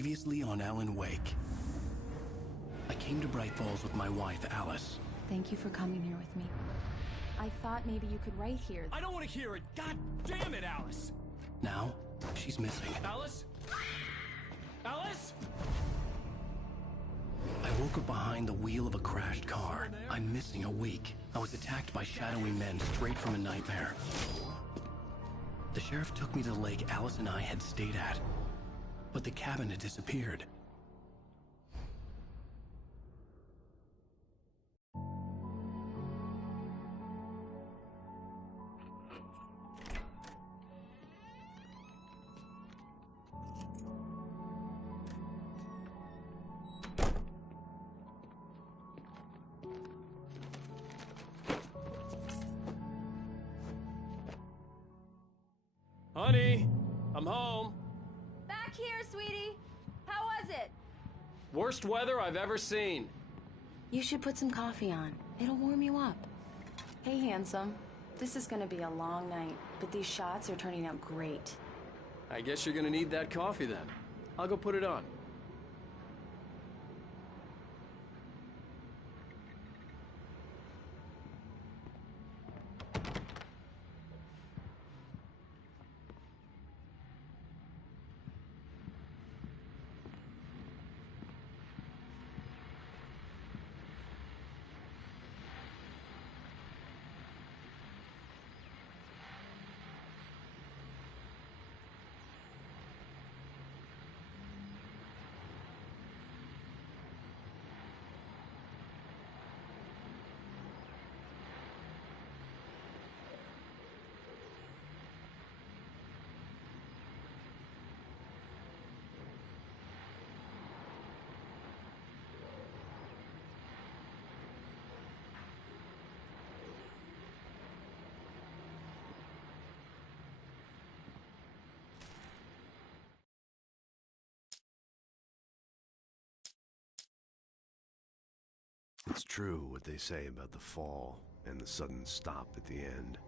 Previously on Alan Wake. I came to Bright Falls with my wife, Alice. Thank you for coming here with me. I thought maybe you could write here. I don't want to hear it! God damn it, Alice! Now, she's missing. Alice? Alice? I woke up behind the wheel of a crashed car. I'm missing a week. I was attacked by shadowy men straight from a nightmare. The sheriff took me to the lake Alice and I had stayed at. But the cabin had disappeared. Honey, I'm home. Back here, sweetie. How was it? Worst weather I've ever seen. You should put some coffee on. It'll warm you up. Hey, handsome. This is gonna be a long night, but these shots are turning out great. I guess you're gonna need that coffee then. I'll go put it on. It's true what they say about the fall and the sudden stop at the end.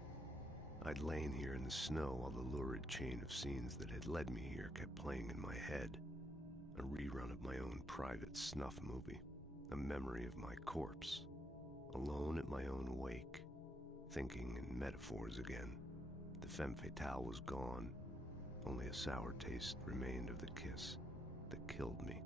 I'd lain here in the snow while the lurid chain of scenes that had led me here kept playing in my head. A rerun of my own private snuff movie. A memory of my corpse. Alone at my own wake. Thinking in metaphors again. The femme fatale was gone. Only a sour taste remained of the kiss that killed me.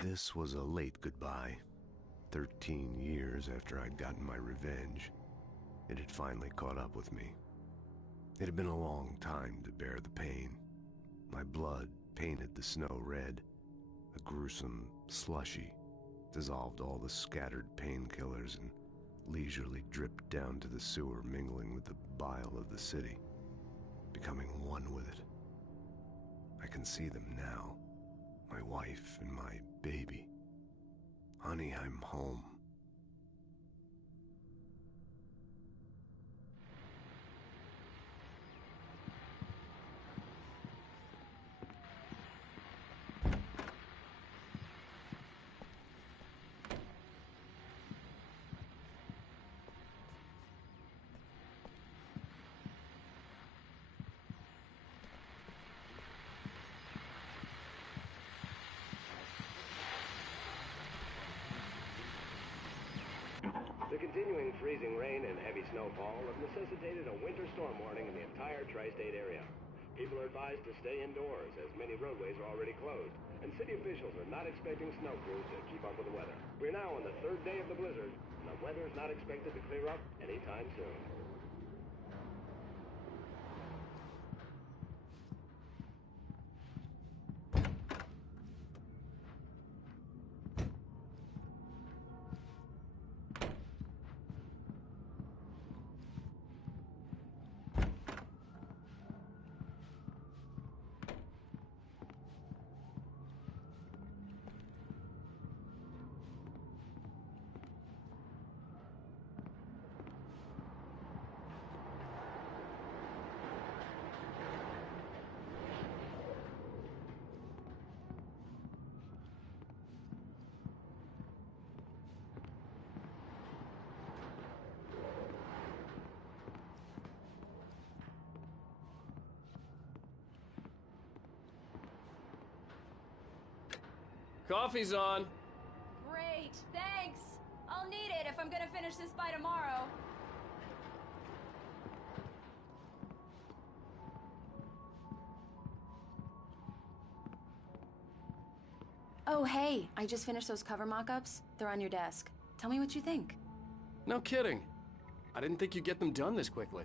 This was a late goodbye. 13 years after I'd gotten my revenge, it had finally caught up with me. It had been a long time to bear the pain. My blood painted the snow red. A gruesome slushy dissolved all the scattered painkillers and leisurely dripped down to the sewer, mingling with the bile of the city, becoming one with it. I can see them now. My wife and my baby. Honey, I'm home. The continuing freezing rain and heavy snowfall have necessitated a winter storm warning in the entire tri-state area. People are advised to stay indoors as many roadways are already closed, and city officials are not expecting snow crews to keep up with the weather. We're now on the third day of the blizzard, and the weather is not expected to clear up anytime soon. Coffee's on. Great, thanks. I'll need it if I'm gonna finish this by tomorrow. Oh, hey, I just finished those cover mock-ups. They're on your desk. Tell me what you think. No kidding. I didn't think you'd get them done this quickly.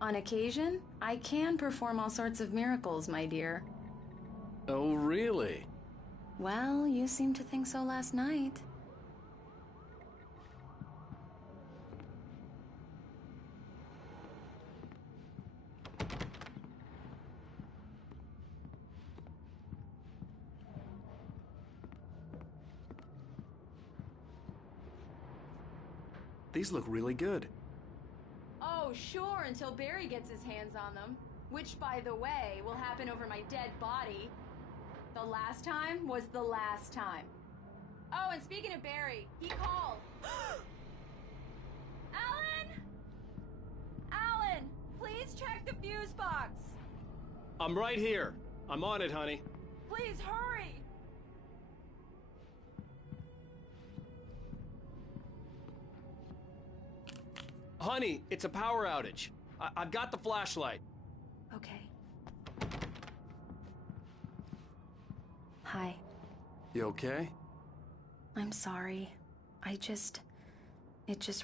On occasion, I can perform all sorts of miracles, my dear. Oh, really? Well, you seemed to think so last night. These look really good. Oh, sure, until Barry gets his hands on them. Which, by the way, will happen over my dead body. The last time was the last time. Oh, and speaking of Barry, he called. Alan! Alan, please check the fuse box. I'm right here. I'm on it, honey. Please hurry. Honey, it's a power outage. I've got the flashlight. Okay. Hi. You okay? I'm sorry. It just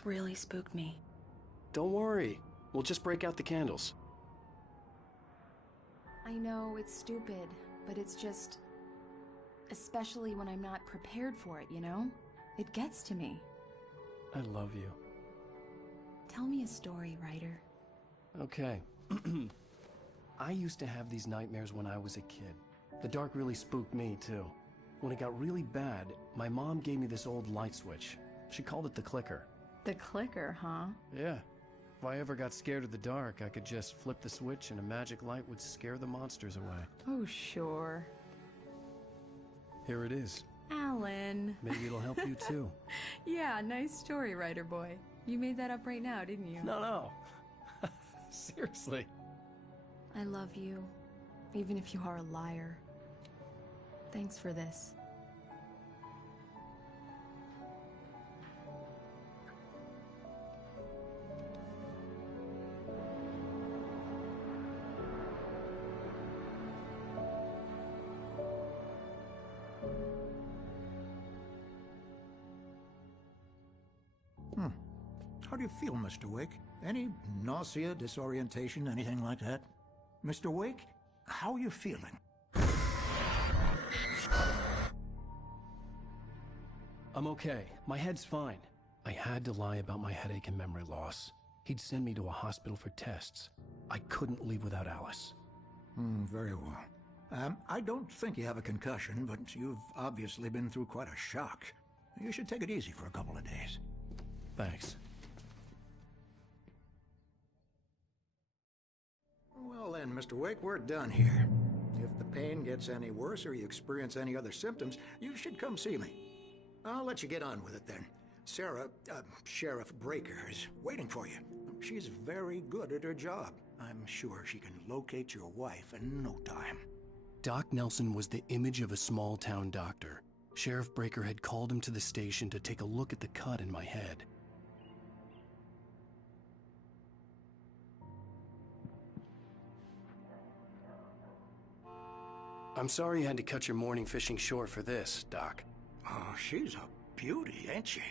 really spooked me. Don't worry. We'll just break out the candles. I know it's stupid, but it's just... Especially when I'm not prepared for it, you know? It gets to me. I love you. Tell me a story, writer. Okay. I used to have these nightmares when I was a kid. The dark really spooked me, too. When it got really bad, my mom gave me this old light switch. She called it the clicker. The clicker, huh? Yeah. If I ever got scared of the dark, I could just flip the switch and a magic light would scare the monsters away. Oh, sure. Here it is. Alan. Maybe it'll help you, too. Yeah, nice story, writer boy. You made that up right now, didn't you? No. Seriously. I love you, even if you are a liar. Thanks for this. How do you feel, Mr. Wake? Any nausea, disorientation, anything like that? Mr. Wake, how are you feeling? I'm okay. My head's fine. I had to lie about my headache and memory loss. He'd send me to a hospital for tests. I couldn't leave without Alice. Very well. I don't think you have a concussion, but you've obviously been through quite a shock. You should take it easy for a couple of days. Thanks. Well then, Mr. Wake, we're done here. If the pain gets any worse or you experience any other symptoms, you should come see me. I'll let you get on with it then. Sarah, Sheriff Breaker, is waiting for you. She's very good at her job. I'm sure she can locate your wife in no time. Doc Nelson was the image of a small-town doctor. Sheriff Breaker had called him to the station to take a look at the cut in my head. I'm sorry you had to cut your morning fishing short for this, Doc. Oh, she's a beauty, ain't she?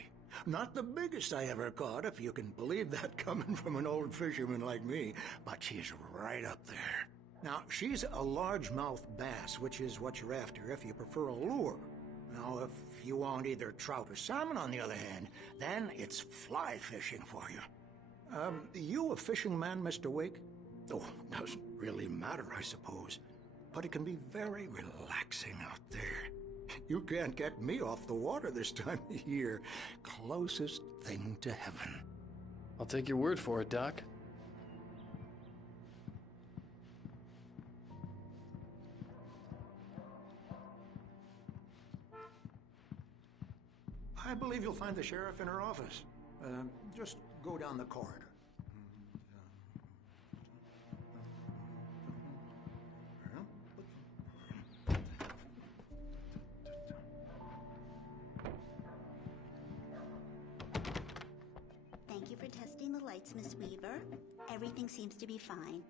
Not the biggest I ever caught, if you can believe that coming from an old fisherman like me, but she's right up there. Now, she's a largemouth bass, which is what you're after if you prefer a lure. Now, if you want either trout or salmon, on the other hand, then it's fly fishing for you. You a fishing man, Mr. Wake? Oh, doesn't really matter, I suppose. But it can be very relaxing out there. You can't get me off the water this time of year. Closest thing to heaven. I'll take your word for it, Doc. I believe you'll find the sheriff in her office. Just go down the corridor. lights, Miss Weaver. Everything seems to be fine.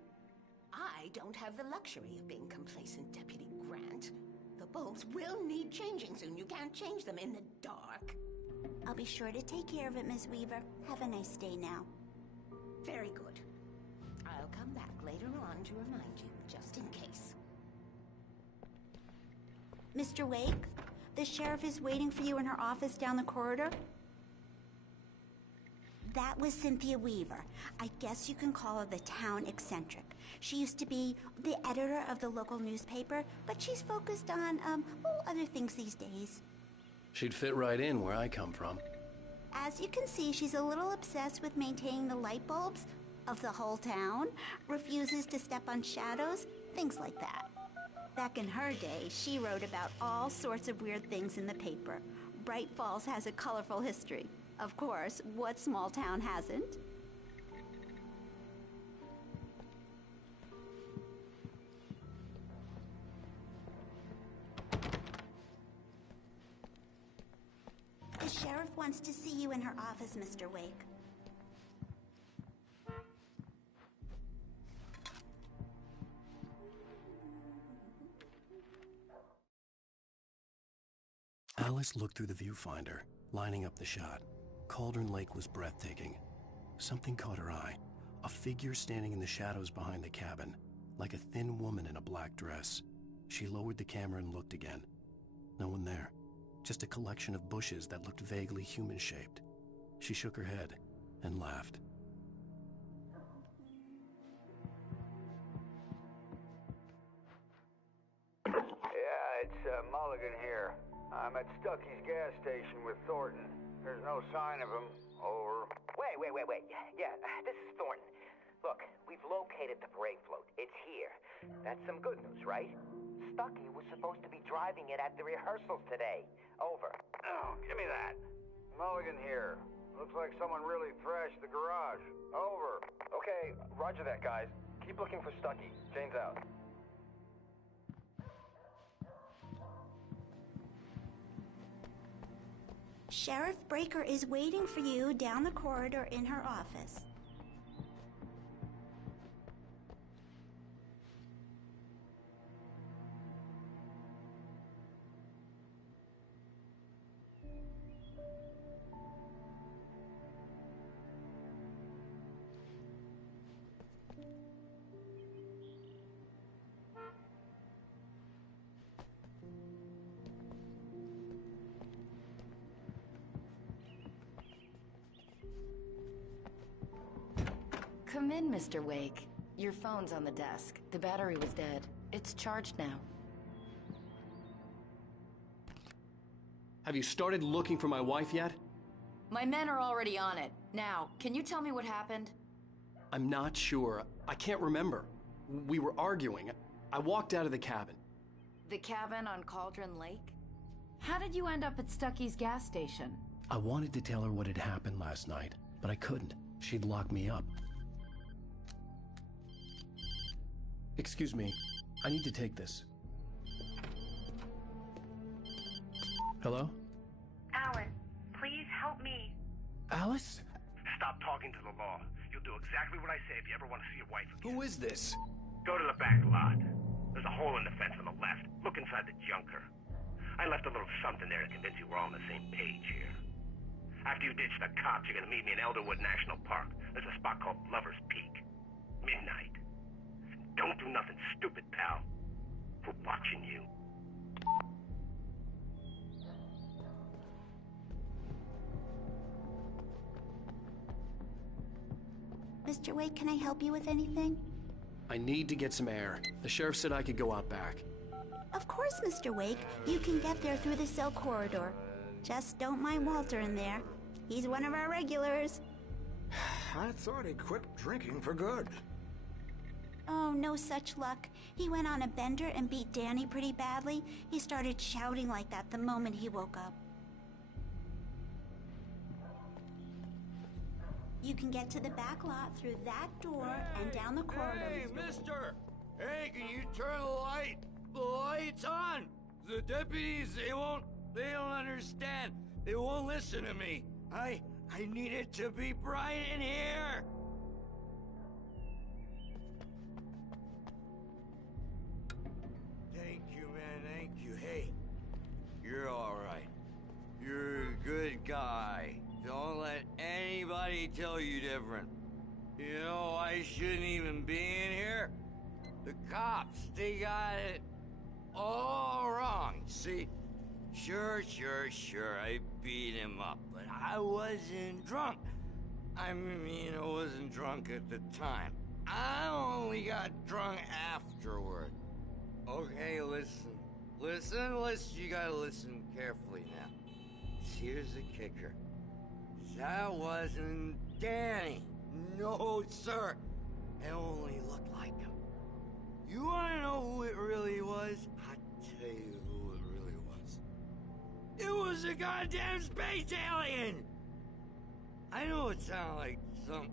I don't have the luxury of being complacent, Deputy Grant. The bulbs will need changing soon. You can't change them in the dark. I'll be sure to take care of it, Miss Weaver. Have a nice day now. Very good. I'll come back later on to remind you, just in case. Mr. Wake, the sheriff is waiting for you in her office down the corridor. That was Cynthia Weaver. I guess you can call her the town eccentric. She used to be the editor of the local newspaper, but she's focused on, other things these days. She'd fit right in where I come from. As you can see, she's a little obsessed with maintaining the light bulbs of the whole town, refuses to step on shadows, things like that. Back in her day, she wrote about all sorts of weird things in the paper. Bright Falls has a colorful history. Of course, what small town hasn't? The sheriff wants to see you in her office, Mr. Wake. Alice looked through the viewfinder, lining up the shot. Cauldron Lake was breathtaking. Something caught her eye. A figure standing in the shadows behind the cabin, like a thin woman in a black dress. She lowered the camera and looked again. No one there. Just a collection of bushes that looked vaguely human-shaped. She shook her head and laughed. Yeah, it's Mulligan here. I'm at Stucky's gas station with Thornton. There's no sign of him. Over. Wait. Yeah, this is Thornton. Look, we've located the parade float. It's here. That's some good news, right? Stucky was supposed to be driving it at the rehearsals today. Over. Oh, give me that. Mulligan here. Looks like someone really thrashed the garage. Over. Okay, roger that, guys. Keep looking for Stucky. Jane's out. Sheriff Breaker is waiting for you down the corridor in her office. Come in, Mr. Wake. Your phone's on the desk. The battery was dead. It's charged now. Have you started looking for my wife yet? My men are already on it. Now, can you tell me what happened? I'm not sure. I can't remember. We were arguing. I walked out of the cabin. The cabin on Cauldron Lake? How did you end up at Stucky's gas station? I wanted to tell her what had happened last night, but I couldn't. She'd lock me up. Excuse me. I need to take this. Hello? Alan, please help me. Alice? Stop talking to the law. You'll do exactly what I say if you ever want to see your wife again. Who is this? Go to the back lot. There's a hole in the fence on the left. Look inside the junker. I left a little something there to convince you we're all on the same page here. After you ditch the cops, you're gonna meet me in Elderwood National Park. There's a spot called Lover's Peak. Midnight. Don't do nothing stupid, pal. We're watching you. Mr. Wake, can I help you with anything? I need to get some air. The sheriff said I could go out back. Of course, Mr. Wake. You can get there through the cell corridor. Just don't mind Walter in there. He's one of our regulars. I thought he quit drinking for good. Oh, no such luck. He went on a bender and beat Danny pretty badly. He started shouting like that the moment he woke up. You can get to the back lot through that door and down the corridor. Hey, mister! Hey, can you turn the light? The light's on! The deputies, they don't understand. They won't listen to me. I need it to be bright in here. thank you. Hey, you're alright. You're a good guy. Don't let anybody tell you different. You know, I shouldn't even be in here. The cops, they got it all wrong. See, sure, I beat him up, but I wasn't drunk. I mean, I wasn't drunk at the time. I only got drunk afterward. Okay, listen. You gotta listen carefully now. Here's the kicker. That wasn't Danny. No, sir. It only looked like him. You wanna know who it really was? I'll tell you who it really was. It was a goddamn space alien! I know it sounds like something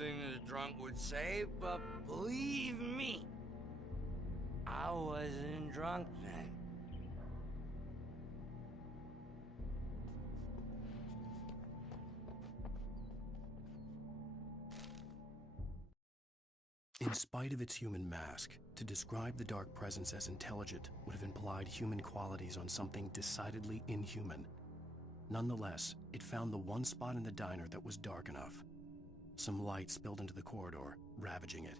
a drunk would say, but believe me, I wasn't drunk then. In spite of its human mask, to describe the dark presence as intelligent would have implied human qualities on something decidedly inhuman. Nonetheless, it found the one spot in the diner that was dark enough. Some light spilled into the corridor, ravaging it.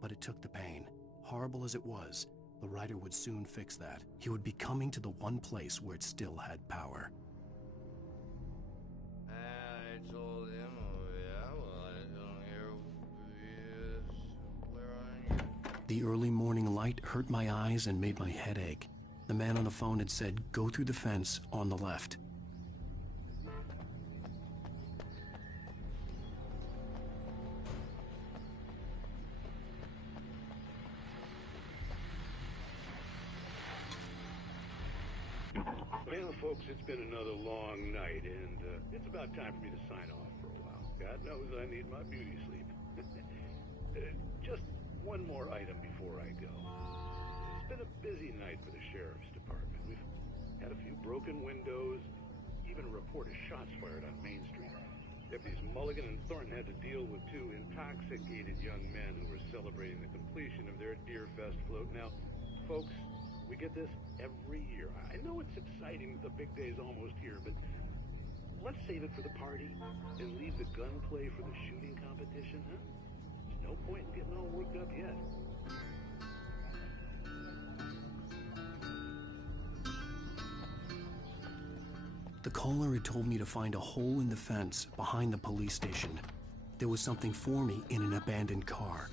But it took the pain. Horrible as it was, the writer would soon fix that. He would be coming to the one place where it still had power. I told him, I don't hear where are you? The early morning light hurt my eyes and made my head ache. The man on the phone had said, "Go through the fence on the left." Well, folks, it's been another long night, and it's about time for me to sign off for a while. God knows I need my beauty sleep. Just one more item before I go. It's been a busy night for the Sheriff's Department. We've had a few broken windows, even a report of shots fired on Main Street. Deputies Mulligan and Thornton had to deal with two intoxicated young men who were celebrating the completion of their Deer Fest float. Now, folks, we get this every year. I know it's exciting, the big day's almost here, but let's save it for the party and leave the gunplay for the shooting competition, huh? There's no point in getting all worked up yet. The caller had told me to find a hole in the fence behind the police station. There was something for me in an abandoned car.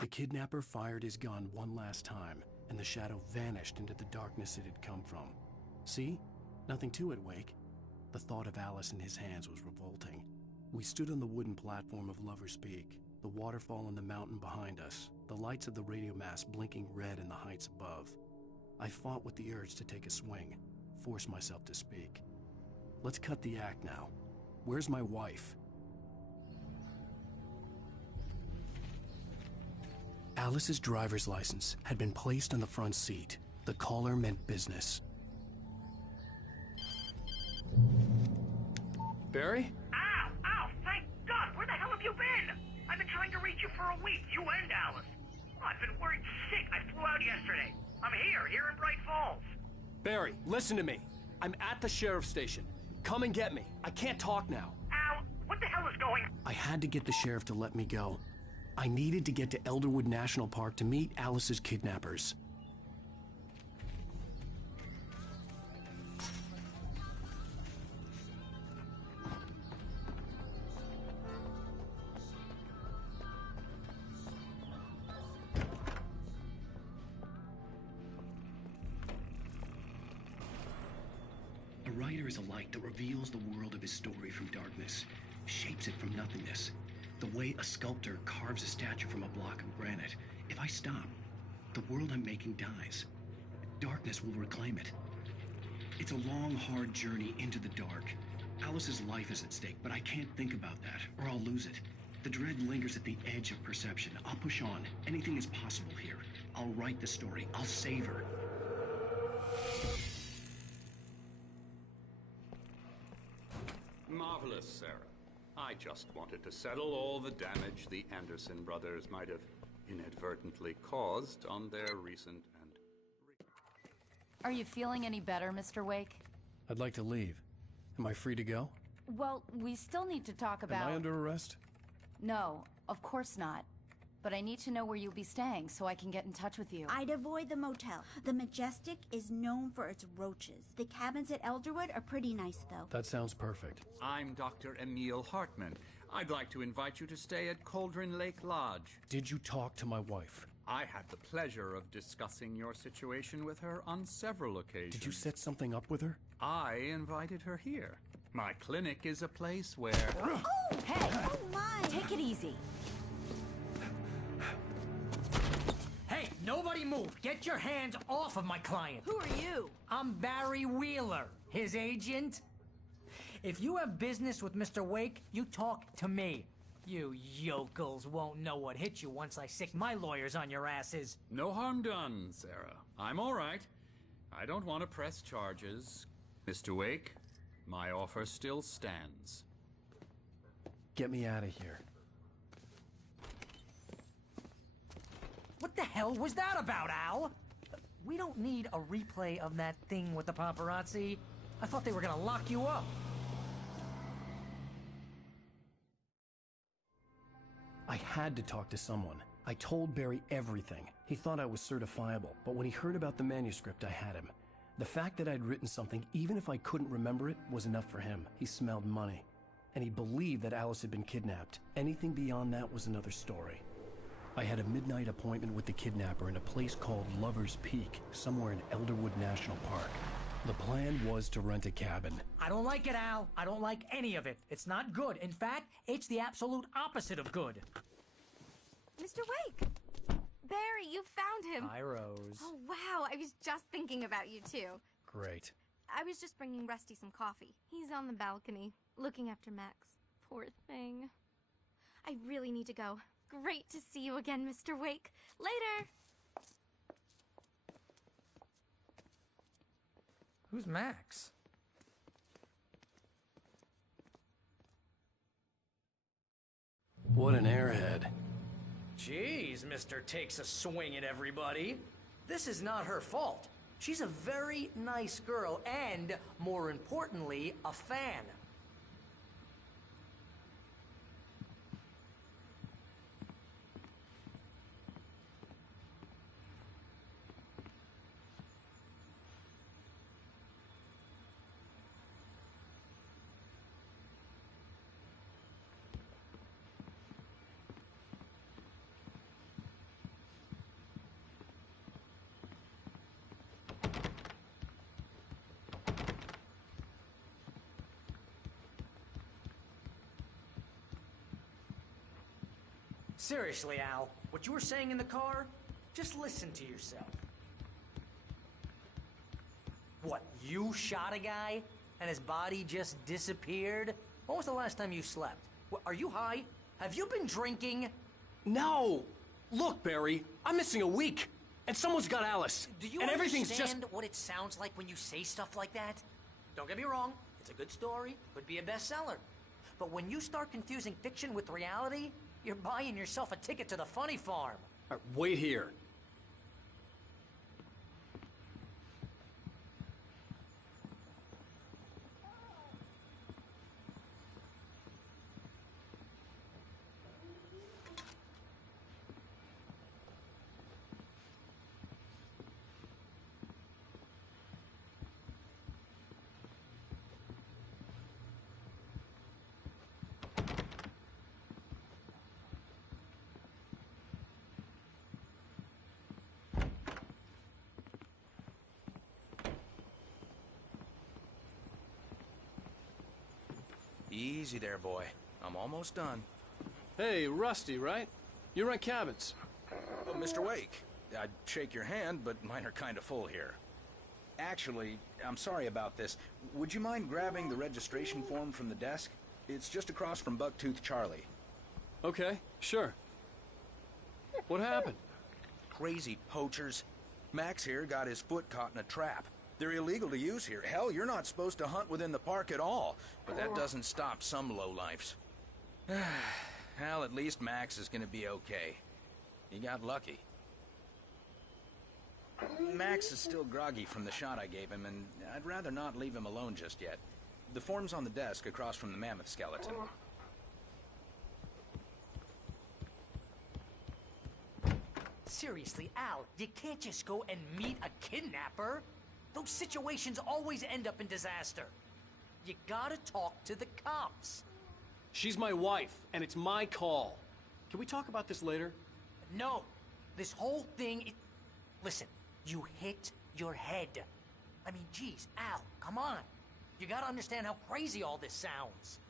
The kidnapper fired his gun one last time, and the shadow vanished into the darkness it had come from. See? Nothing to it, Wake. The thought of Alice in his hands was revolting. We stood on the wooden platform of Lover's Peak, the waterfall on the mountain behind us, the lights of the radio mast blinking red in the heights above. I fought with the urge to take a swing, force myself to speak. Let's cut the act now. Where's my wife? Alice's driver's license had been placed on the front seat. The caller meant business. Barry? Ow! Thank God! Where the hell have you been? I've been trying to reach you for a week, you and Alice. Oh, I've been worried sick. I flew out yesterday. I'm here in Bright Falls. Barry, listen to me. I'm at the sheriff's station. Come and get me. I can't talk now. Al, what the hell is going on? I had to get the sheriff to let me go. I needed to get to Elderwood National Park to meet Alice's kidnappers. A writer is a light that reveals the world of his story from darkness, shapes it from nothingness. The way a sculptor carves a statue from a block of granite. If I stop, the world I'm making dies. Darkness will reclaim it. It's a long, hard journey into the dark. Alice's life is at stake, but I can't think about that, or I'll lose it. The dread lingers at the edge of perception. I'll push on. Anything is possible here. I'll write the story. I'll save her. Marvelous, Sarah. I just wanted to settle all the damage the Anderson brothers might have inadvertently caused on their recent and... Are you feeling any better, Mr. Wake? I'd like to leave. Am I free to go? Well, we still need to talk about... Am I under arrest? No, of course not. But I need to know where you'll be staying so I can get in touch with you. I'd avoid the motel. The Majestic is known for its roaches. The cabins at Elderwood are pretty nice, though. That sounds perfect. I'm Dr. Emil Hartman. I'd like to invite you to stay at Cauldron Lake Lodge. Did you talk to my wife? I had the pleasure of discussing your situation with her on several occasions. Did you set something up with her? I invited her here. My clinic is a place where... Oh! Hey! Oh, my! Take it easy. Hey, nobody move! Get your hands off of my client! Who are you? I'm Barry Wheeler, his agent. If you have business with Mr. Wake, you talk to me. You yokels won't know what hit you once I sick my lawyers on your asses. No harm done, Sarah. I'm all right. I don't want to press charges. Mr. Wake, my offer still stands. Get me out of here. What the hell was that about, Al? We don't need a replay of that thing with the paparazzi. I thought they were gonna lock you up. I had to talk to someone. I told Barry everything. He thought I was certifiable, but when he heard about the manuscript, I had him. The fact that I'd written something, even if I couldn't remember it, was enough for him. He smelled money. And he believed that Alice had been kidnapped. Anything beyond that was another story. I had a midnight appointment with the kidnapper in a place called Lover's Peak, somewhere in Elderwood National Park. The plan was to rent a cabin. I don't like it, Al. I don't like any of it. It's not good. In fact, it's the absolute opposite of good. Mr. Wake! Barry, you found him! Hi, Rose. Oh, wow. I was just thinking about you, too. Great. I was just bringing Rusty some coffee. He's on the balcony, looking after Max. Poor thing. I really need to go. Great to see you again, Mr. Wake. Later! Who's Max? What an airhead. Jeez, Mr. Takes a swing at everybody. This is not her fault. She's a very nice girl and, more importantly, a fan. Seriously, Al, what you were saying in the car, just listen to yourself. What, you shot a guy and his body just disappeared? When was the last time you slept? What, are you high? Have you been drinking? No! Look, Barry, I'm missing a week, and someone's got Alice. Do you and everything's understand just... what it sounds like when you say stuff like that? Don't get me wrong, it's a good story, could be a bestseller. But when you start confusing fiction with reality, you're buying yourself a ticket to the funny farm. Wait here. Easy there, boy. I'm almost done. Hey, Rusty, right? You rent cabins. Oh, Mr. Wake. I'd shake your hand, but mine are kind of full here. Actually, I'm sorry about this. Would you mind grabbing the registration form from the desk? It's just across from Bucktooth Charlie. Okay, sure. What happened? Crazy poachers. Max here got his foot caught in a trap. They're illegal to use here. Hell, you're not supposed to hunt within the park at all. But that doesn't stop some lowlifes. Well, at least Max is gonna be okay. He got lucky. Max is still groggy from the shot I gave him, and I'd rather not leave him alone just yet. The form's on the desk across from the mammoth skeleton. Seriously, Al, you can't just go and meet a kidnapper. Those situations always end up in disaster. You gotta talk to the cops. She's my wife, and it's my call. Can we talk about this later? No. This whole thing... Listen, you hit your head. I mean, geez, Al, come on. You gotta understand how crazy all this sounds.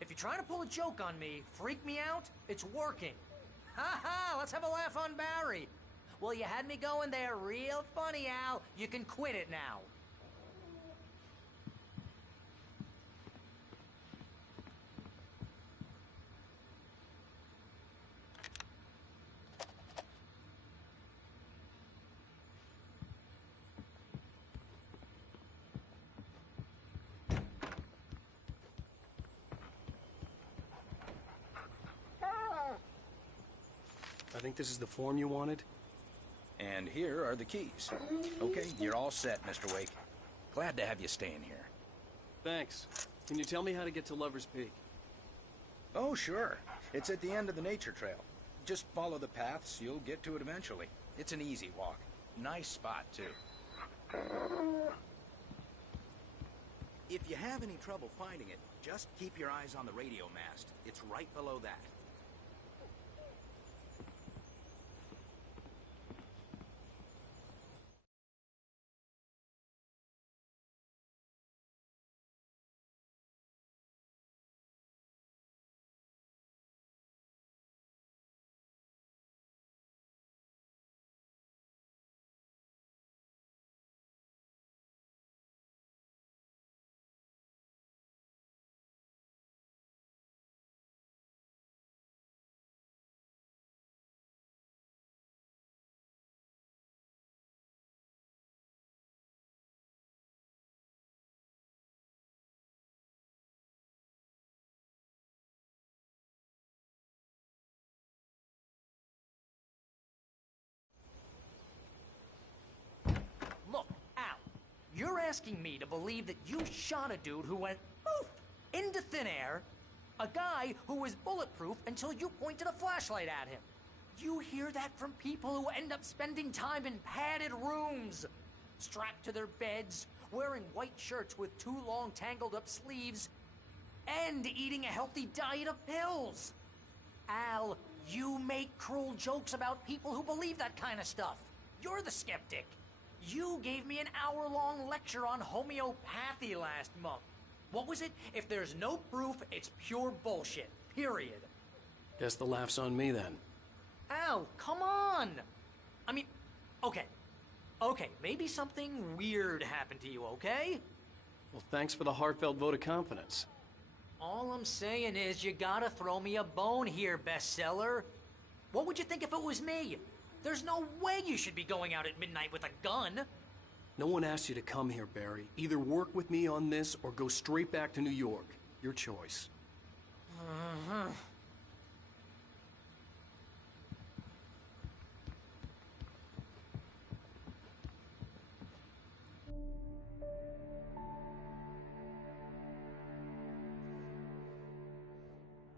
If you're trying to pull a joke on me, freak me out, it's working. Ha ha, let's have a laugh on Barry. Well, you had me going there real funny, Al. You can quit it now. I think this is the form you wanted. And here are the keys. Okay, you're all set, Mr. Wake. Glad to have you staying here. Thanks. Can you tell me how to get to Lover's Peak? Oh, sure. It's at the end of the nature trail. Just follow the paths, you'll get to it eventually. It's an easy walk. Nice spot, too. If you have any trouble finding it, just keep your eyes on the radio mast. It's right below that. Look, Al, you're asking me to believe that you shot a dude who went poof into thin air, a guy who was bulletproof until you pointed a flashlight at him. You hear that from people who end up spending time in padded rooms, strapped to their beds, wearing white shirts with too long tangled up sleeves, and eating a healthy diet of pills. Al, you make cruel jokes about people who believe that kind of stuff. You're the skeptic. You gave me an hour-long lecture on homeopathy last month. What was it? If there's no proof, it's pure bullshit. Period. Guess the laugh's on me then. Al, come on! I mean, okay. Okay, maybe something weird happened to you, okay? Well, thanks for the heartfelt vote of confidence. All I'm saying is you gotta throw me a bone here, bestseller. What would you think if it was me? There's no way you should be going out at midnight with a gun. No one asked you to come here, Barry. Either work with me on this or go straight back to New York. Your choice.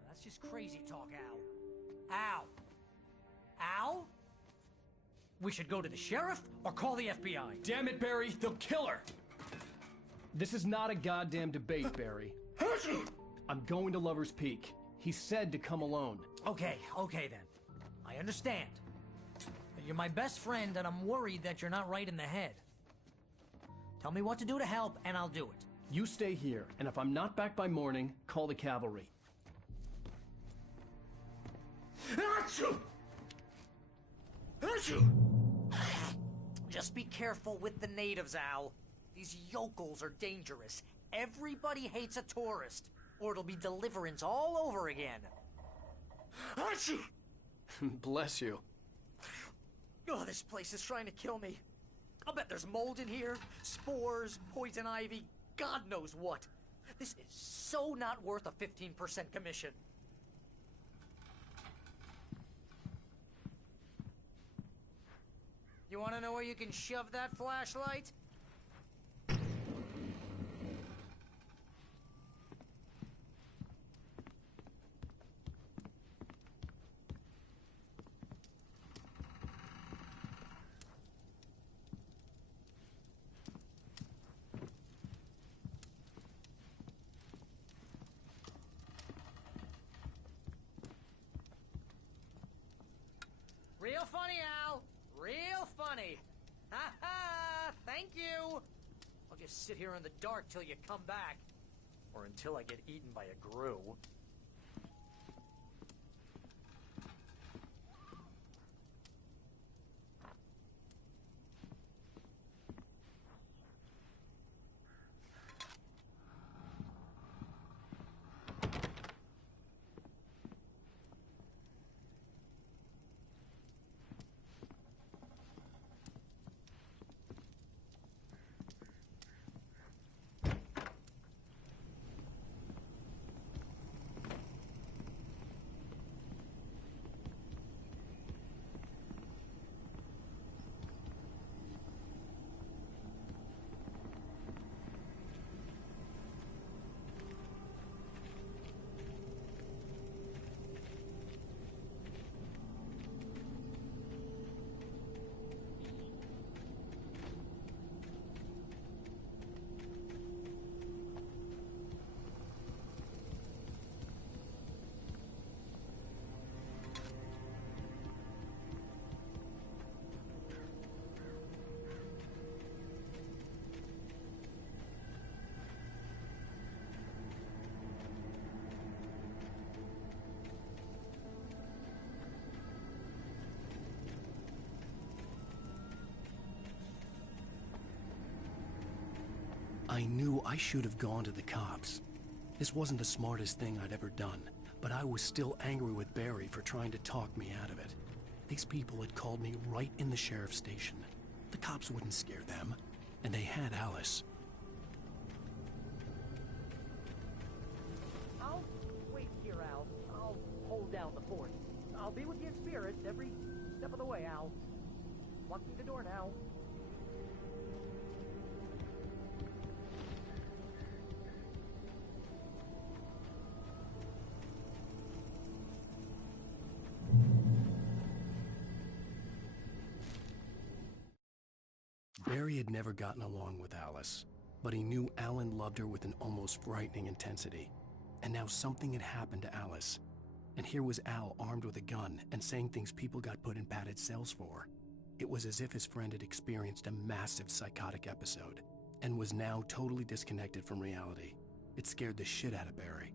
That's just crazy talk, Al. Al! Al? We should go to the sheriff or call the FBI. Damn it, Barry, they'll kill her! This is not a goddamn debate, Barry. I'm going to Lover's Peak. He said to come alone. Okay then. I understand. You're my best friend, and I'm worried that you're not right in the head. Tell me what to do to help, and I'll do it. You stay here, and if I'm not back by morning, call the cavalry. Achoo! Achoo! Just be careful with the natives, Al. These yokels are dangerous. Everybody hates a tourist, or it'll be Deliverance all over again. Achoo! Bless you. Oh, this place is trying to kill me. I'll bet there's mold in here, spores, poison ivy, God knows what. This is so not worth a 15% commission. You want to know where you can shove that flashlight? Real funny, Al. Real funny. Ha ha! Thank you. I'll just sit here in the dark till you come back. Or until I get eaten by a grue. I knew I should have gone to the cops. This wasn't the smartest thing I'd ever done, but I was still angry with Barry for trying to talk me out of it. These people had called me right in the sheriff's station. The cops wouldn't scare them, and they had Alice. I'll wait here, Al. I'll hold down the fort. I'll be with you in spirit every step of the way, Al. Locking the door now. Barry had never gotten along with Alice, but he knew Alan loved her with an almost frightening intensity. And now something had happened to Alice. And here was Al armed with a gun and saying things people got put in padded cells for. It was as if his friend had experienced a massive psychotic episode and was now totally disconnected from reality. It scared the shit out of Barry.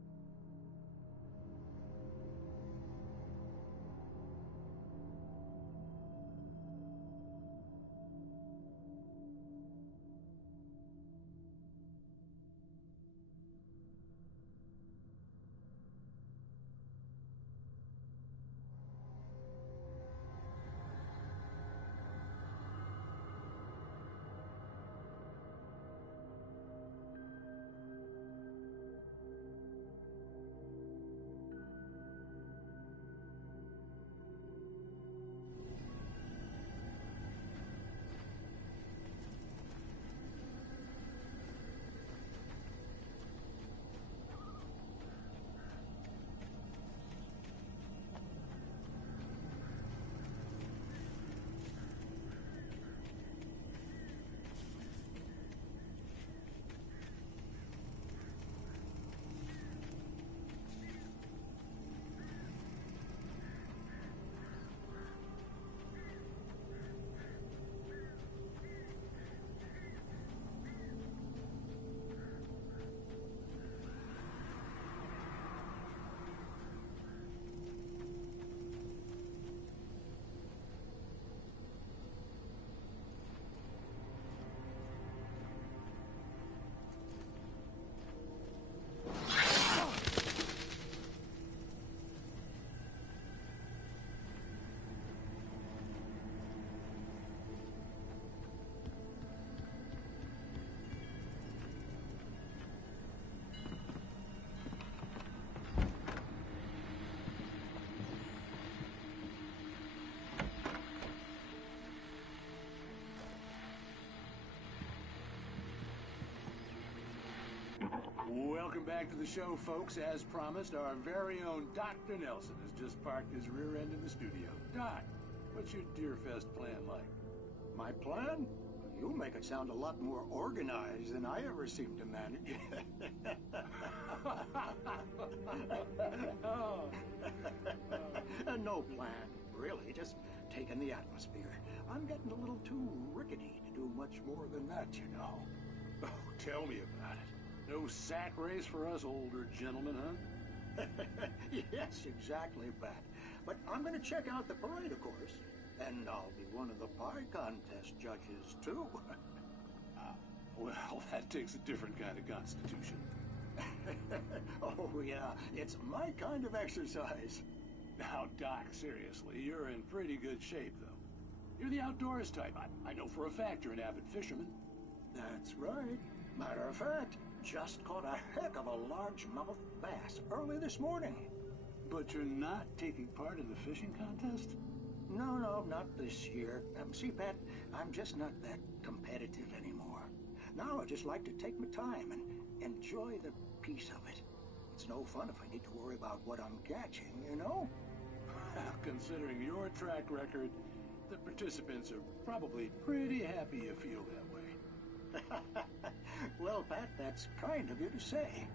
Welcome back to the show, folks. As promised, our very own Dr. Nelson has just parked his rear end in the studio. Doc, what's your Deerfest plan like? My plan? You make it sound a lot more organized than I ever seem to manage. No plan, really. Just taking the atmosphere. I'm getting a little too rickety to do much more than that, you know. Oh, tell me about it. No sack race for us older gentlemen, huh? Yes, exactly, Pat. But I'm going to check out the parade, of course. And I'll be one of the pie contest judges, too. Well, that takes a different kind of constitution. Oh, yeah. It's my kind of exercise. Now, Doc, seriously, you're in pretty good shape, though. You're the outdoors type. I know for a fact you're an avid fisherman. That's right. Matter of fact, just caught a heck of a largemouth bass early this morning. But you're not taking part in the fishing contest? No, not this year. See, Pat, I'm just not that competitive anymore. Now I just like to take my time and enjoy the peace of it. It's no fun if I need to worry about what I'm catching, you know? Considering your track record, the participants are probably pretty happy you feel that way. Well, Pat, that's kind of you to say.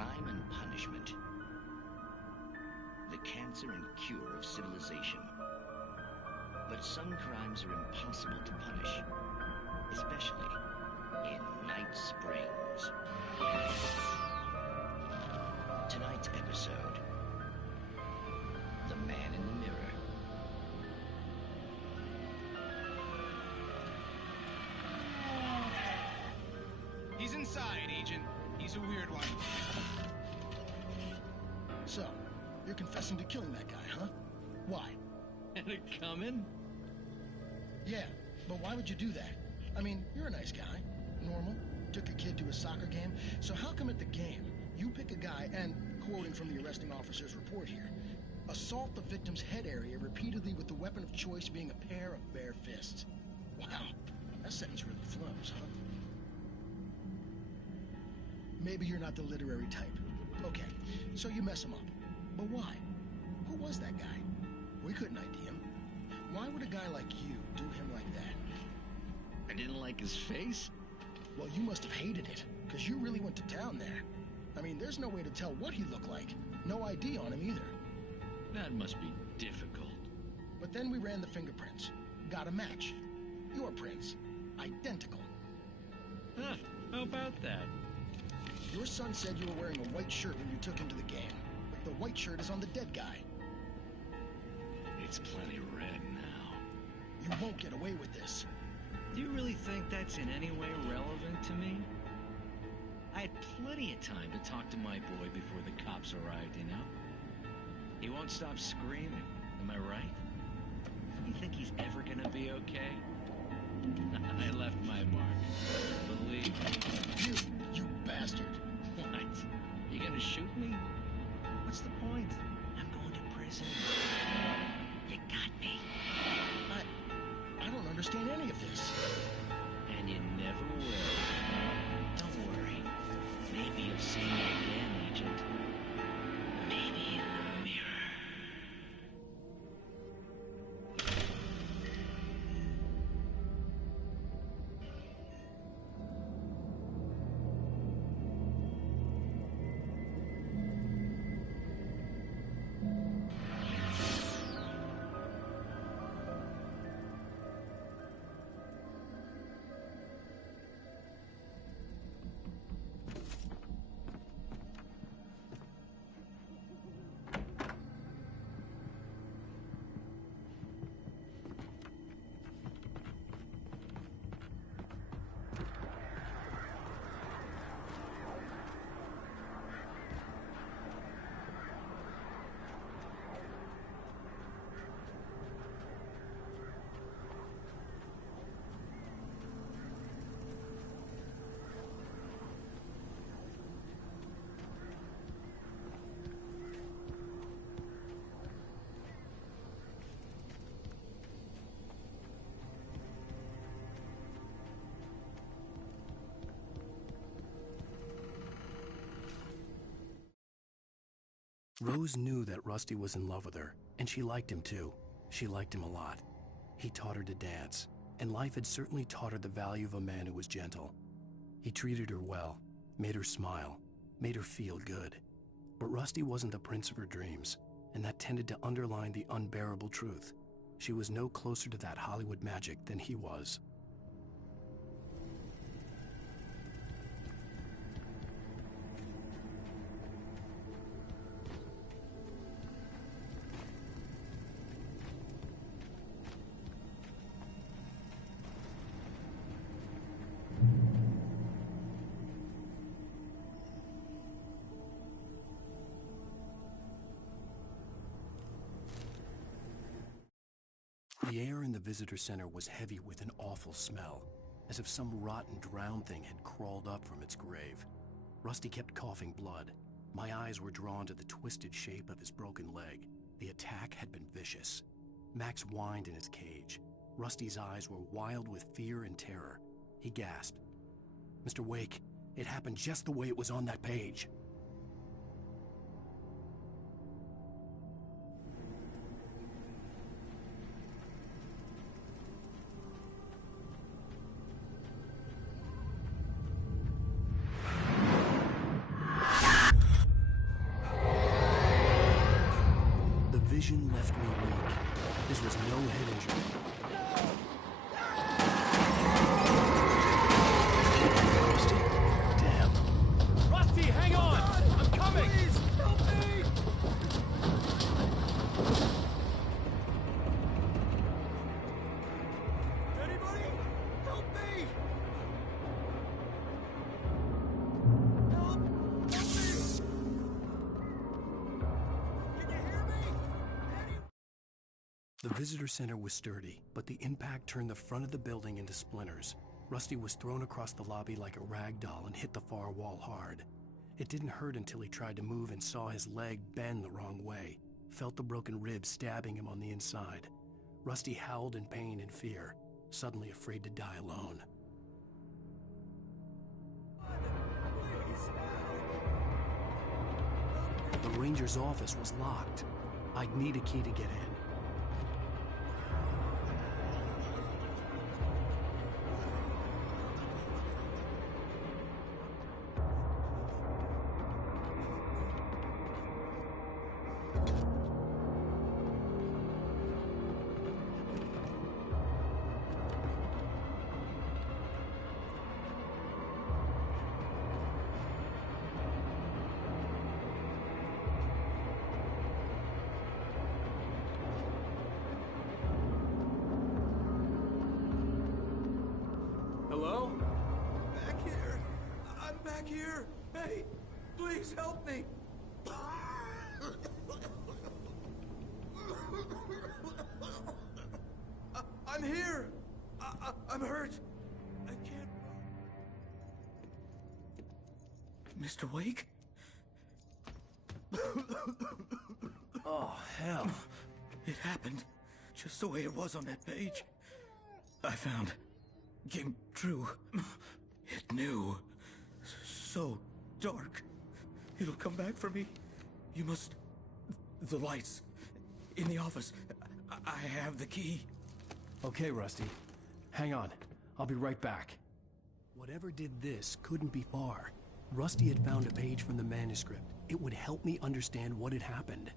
crime and punishment. The cancer and cure of civilization. But some crimes are impossible to punish, especially in Night Springs. Tonight's episode, The Man in the Mirror. He's inside, Agent. He's a weird one. So, you're confessing to killing that guy, huh? Why? And it coming? Yeah, but why would you do that? I mean, you're a nice guy. Normal. Took a kid to a soccer game. So how come at the game, you pick a guy and, quoting from the arresting officer's report here, assault the victim's head area repeatedly with the weapon of choice being a pair of bare fists? Wow, that sentence really flows, huh? Maybe you're not the literary type. Okay, so you mess him up. But why? Who was that guy? We couldn't ID him. Why would a guy like you do him like that? I didn't like his face? Well, you must have hated it, because you really went to town there. I mean, there's no way to tell what he looked like. No ID on him either. That must be difficult. But then we ran the fingerprints. Got a match. Your prints. Identical. Huh, how about that? Your son said you were wearing a white shirt when you took him to the game. But the white shirt is on the dead guy. It's plenty red now. You won't get away with this. Do you really think that's in any way relevant to me? I had plenty of time to talk to my boy before the cops arrived, you know? He won't stop screaming, am I right? You think he's ever gonna be okay? I left my mark. Believe me. You bastard. What? You gonna shoot me? What's the point? I'm going to prison. You got me. I don't understand any of this. And you never will. Don't worry. Maybe you'll see me again, Agent. Maybe in the mirror. Rose knew that Rusty was in love with her, and she liked him too. She liked him a lot. He taught her to dance, and life had certainly taught her the value of a man who was gentle. He treated her well, made her smile, made her feel good. But Rusty wasn't the prince of her dreams, and that tended to underline the unbearable truth. She was no closer to that Hollywood magic than he was. The air in the visitor center was heavy with an awful smell, as if some rotten drowned thing had crawled up from its grave. Rusty kept coughing blood. My eyes were drawn to the twisted shape of his broken leg. The attack had been vicious. Max whined in his cage. Rusty's eyes were wild with fear and terror. He gasped, "Mr. Wake, it happened just the way it was on that page." vision left me weak. This was no head injury. Rusty? Damn. Rusty, hang on! I'm coming! Please, help me! Anybody? Help me! Help! Help me! Can you hear me? The visitor center was sturdy, but the impact turned the front of the building into splinters. Rusty was thrown across the lobby like a rag doll and hit the far wall hard. It didn't hurt until he tried to move and saw his leg bend the wrong way, felt the broken ribs stabbing him on the inside. Rusty howled in pain and fear, suddenly afraid to die alone. The ranger's office was locked. I'd need a key to get in. Hello? Back here. I'm back here. Hey, please help me. I'm here. I'm hurt. I can't move. Mr. Wake? Oh, hell. It happened just the way it was on that page. I found. Came true. It knew. So dark. It'll come back for me. You must... The lights. In the office. I have the key. Okay, Rusty. Hang on. I'll be right back. Whatever did this couldn't be far. Rusty had found a page from the manuscript. It would help me understand what had happened.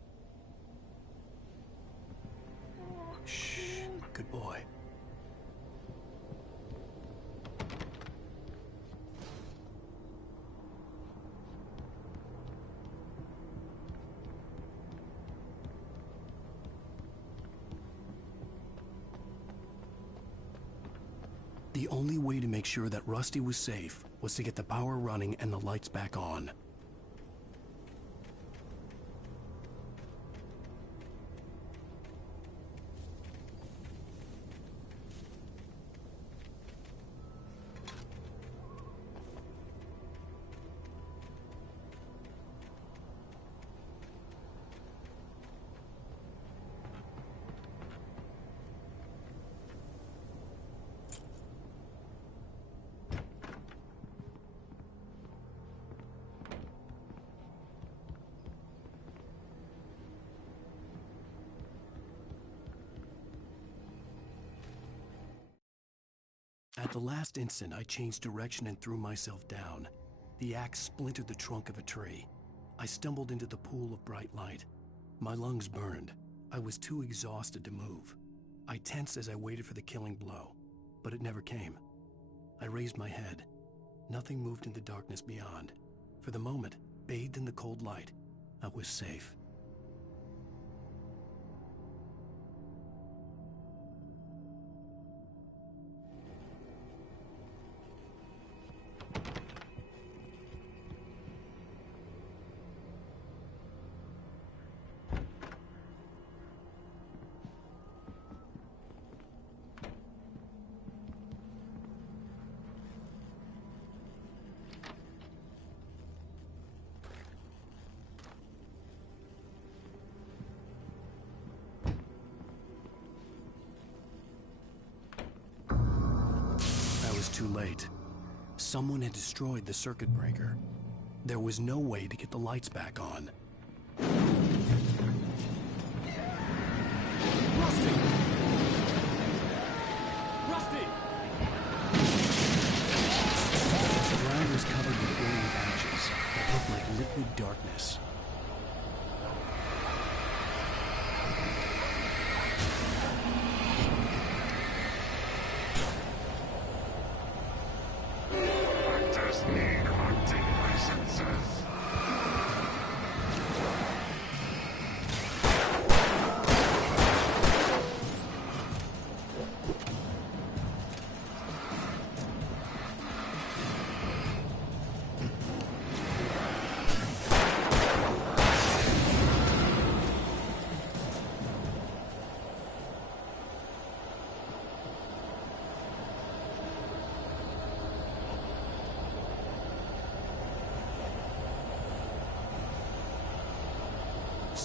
Shh. Good boy. The only way to make sure that Rusty was safe was to get the power running and the lights back on. At the last instant, I changed direction and threw myself down. The axe splintered the trunk of a tree. I stumbled into the pool of bright light. My lungs burned. I was too exhausted to move. I tensed as I waited for the killing blow, but it never came. I raised my head. Nothing moved in the darkness beyond. For the moment, bathed in the cold light, I was safe. Too late. Someone had destroyed the circuit breaker. There was no way to get the lights back on. Rusty! Rusty! The ground was covered with oily patches that looked like liquid darkness.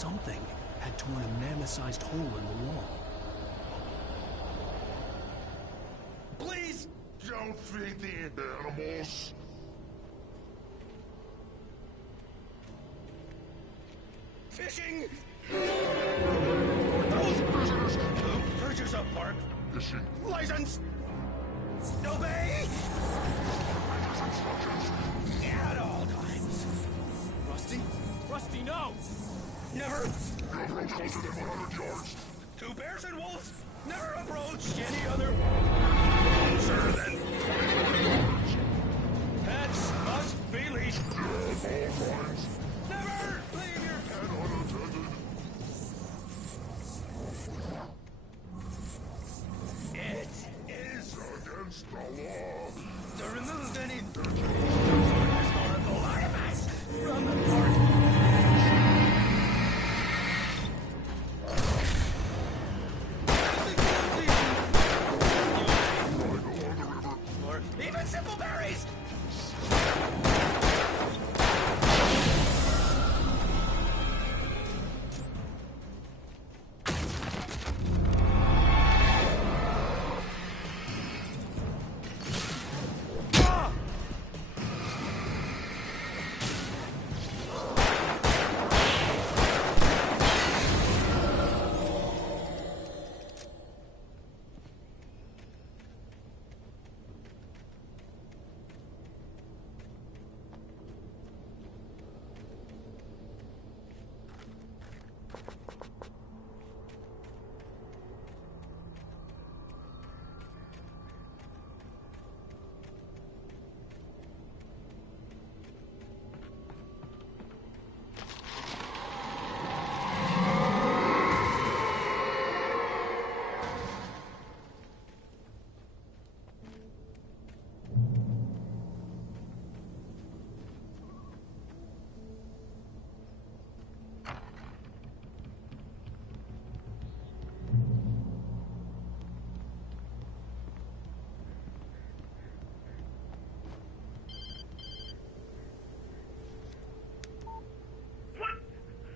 Something had torn a mammoth-sized hole in the wall. Please! Don't feed the animals! Fishing! Those prisoners! Who purchase a park? Fishing. License! Obey! At all times. Rusty? Rusty, no! Never! Never closer than 100 yards. Two bears and wolves never approach any other closer than 20 yards. Pets must be leashed. Yes, all times. Never leave your And unattended. It is against the law to remove any historical artifacts from the park. Or even simple berries.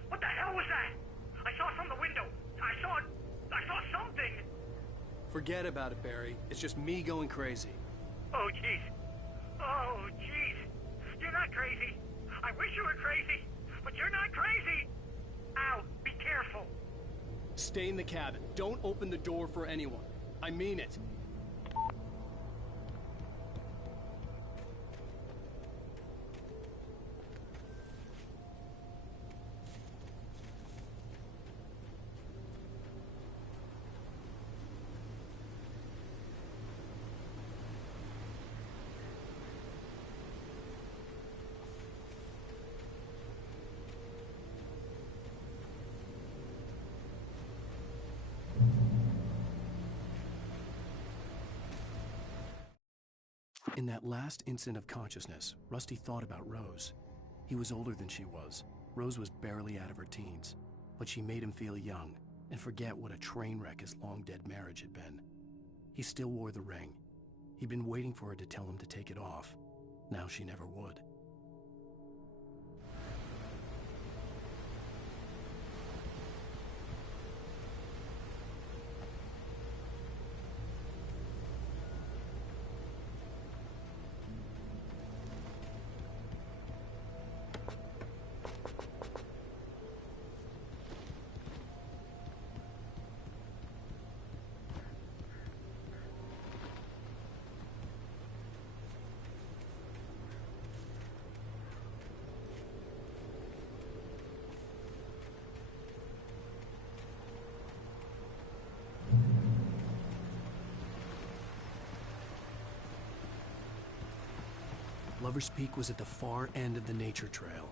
What the hell was that? I saw from the window. I saw something. Forget about it, Barry. It's just me going crazy. Oh, jeez. Oh, jeez. You're not crazy. I wish you were crazy, but you're not crazy. Ow, be careful. Stay in the cabin. Don't open the door for anyone. I mean it. In that last instant of consciousness, Rusty thought about Rose. He was older than she was. Rose was barely out of her teens, but she made him feel young and forget what a train wreck his long-dead marriage had been. He still wore the ring. He'd been waiting for her to tell him to take it off. Now she never would. Lover's Peak was at the far end of the nature trail.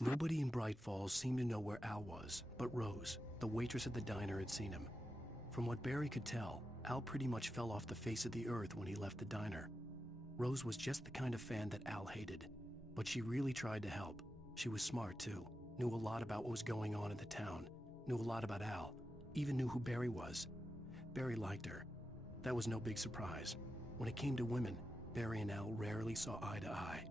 Nobody in Bright Falls seemed to know where Al was, but Rose, the waitress at the diner, had seen him. From what Barry could tell, Al pretty much fell off the face of the earth when he left the diner. Rose was just the kind of fan that Al hated, but she really tried to help. She was smart too, knew a lot about what was going on in the town, knew a lot about Al, even knew who Barry was. Barry liked her. That was no big surprise. When it came to women, Barry and Al rarely saw eye to eye.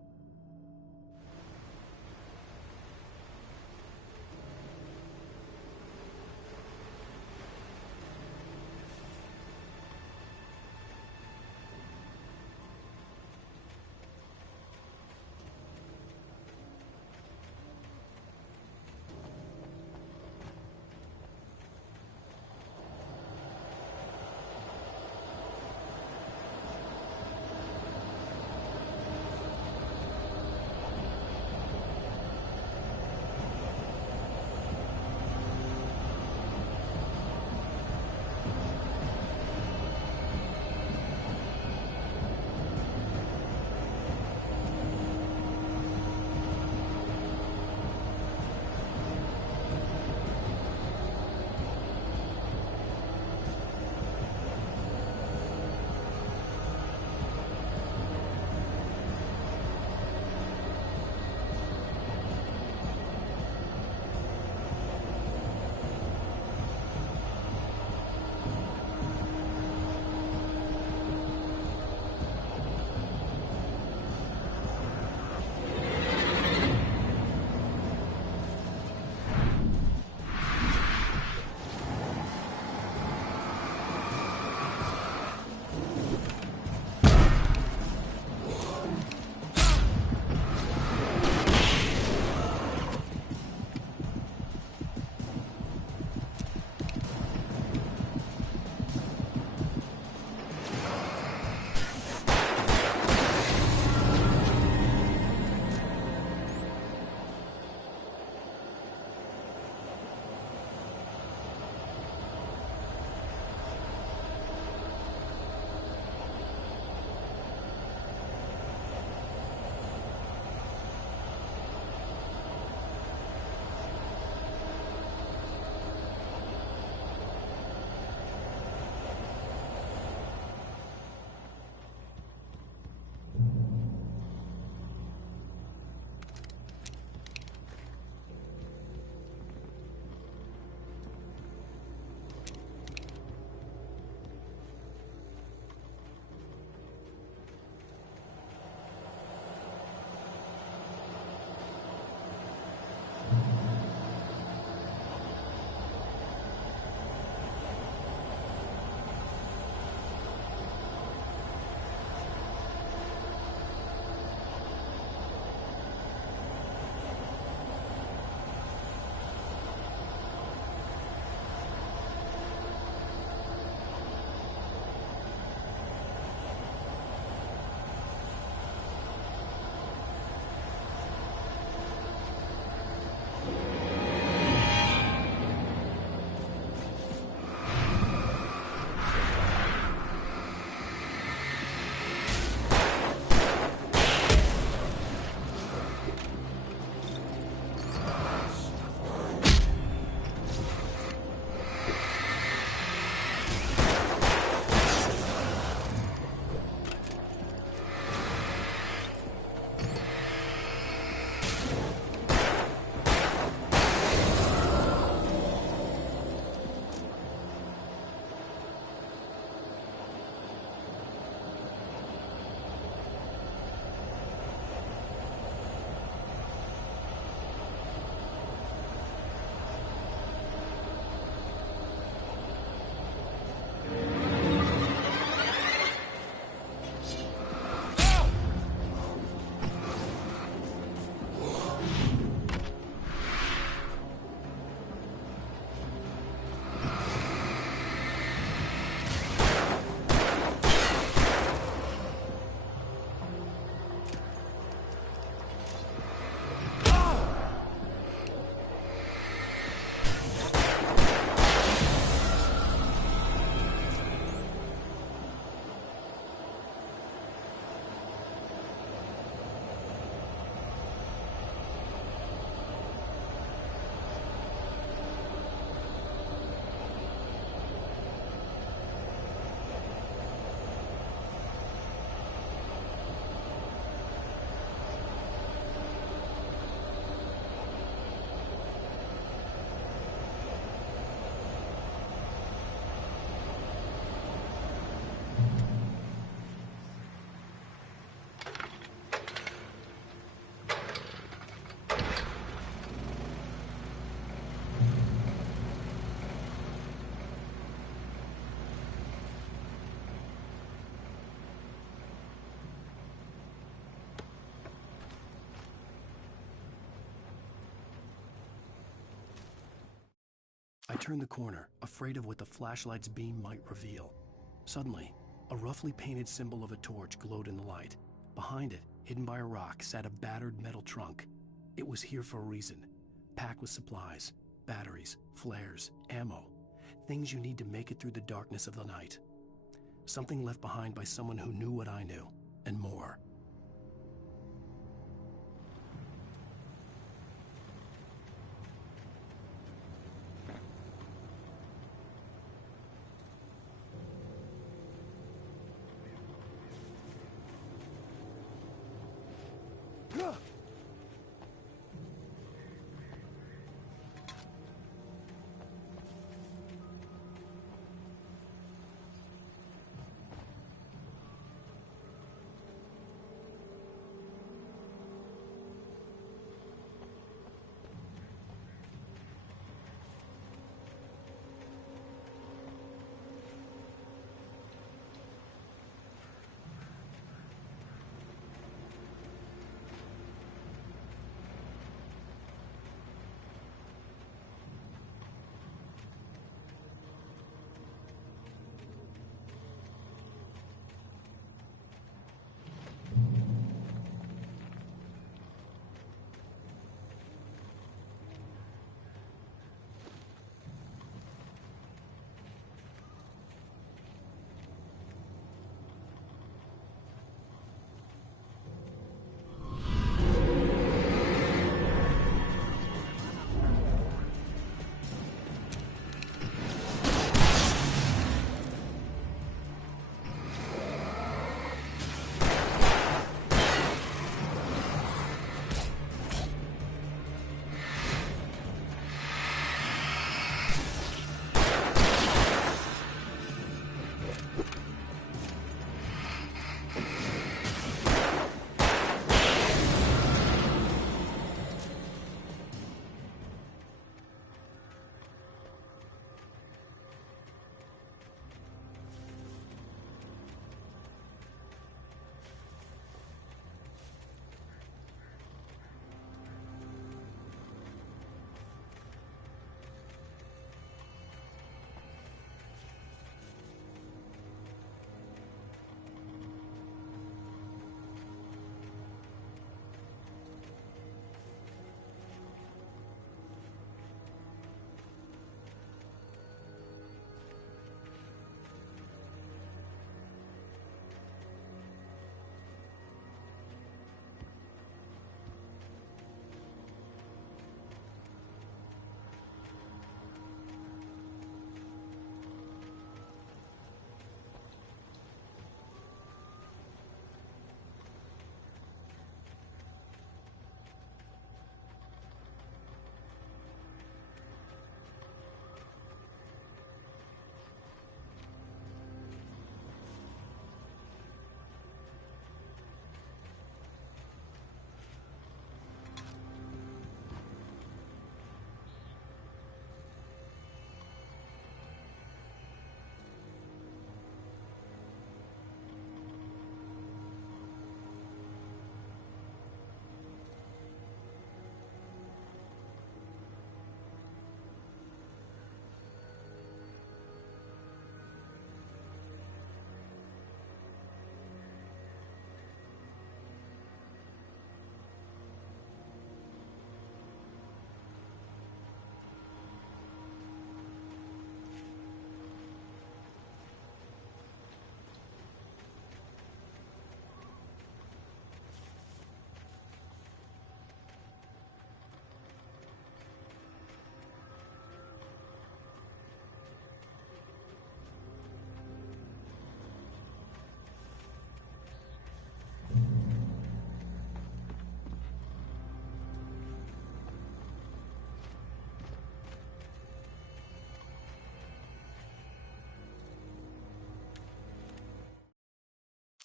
turned the corner, afraid of what the flashlight's beam might reveal. Suddenly, a roughly painted symbol of a torch glowed in the light. Behind it, hidden by a rock, sat a battered metal trunk. It was here for a reason, packed with supplies, batteries, flares, ammo, things you need to make it through the darkness of the night. Something left behind by someone who knew what I knew, and more.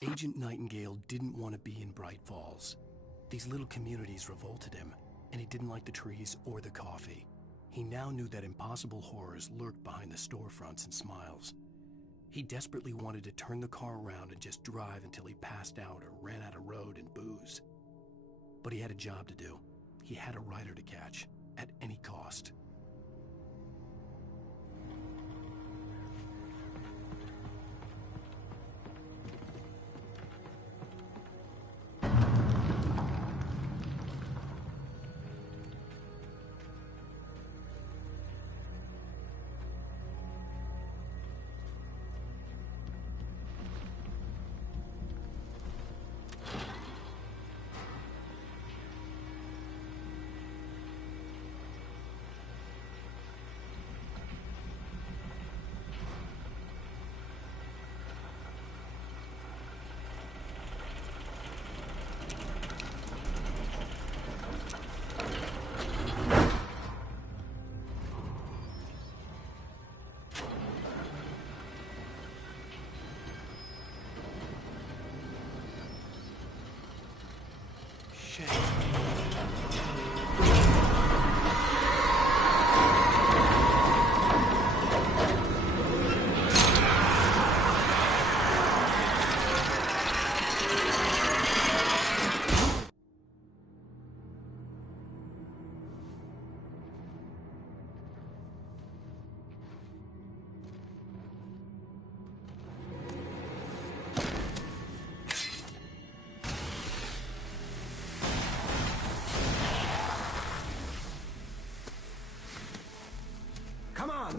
Agent Nightingale didn't want to be in Bright Falls. These little communities revolted him, and he didn't like the trees or the coffee. He now knew that impossible horrors lurked behind the storefronts and smiles. He desperately wanted to turn the car around and just drive until he passed out or ran out of road and booze. But he had a job to do. He had a rider to catch, at any cost.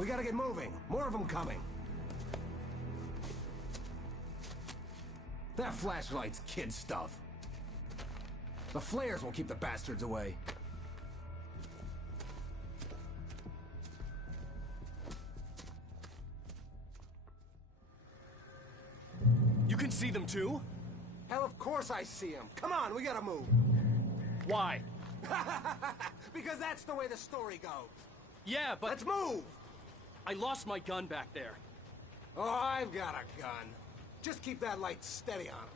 We gotta get moving. More of them coming. That flashlight's kid stuff. The flares will keep the bastards away. You can see them too? Hell, of course I see them. Come on, we gotta move. Why? Because that's the way the story goes. Yeah, but... Let's move! I lost my gun back there. Oh, I've got a gun. Just keep that light steady on him.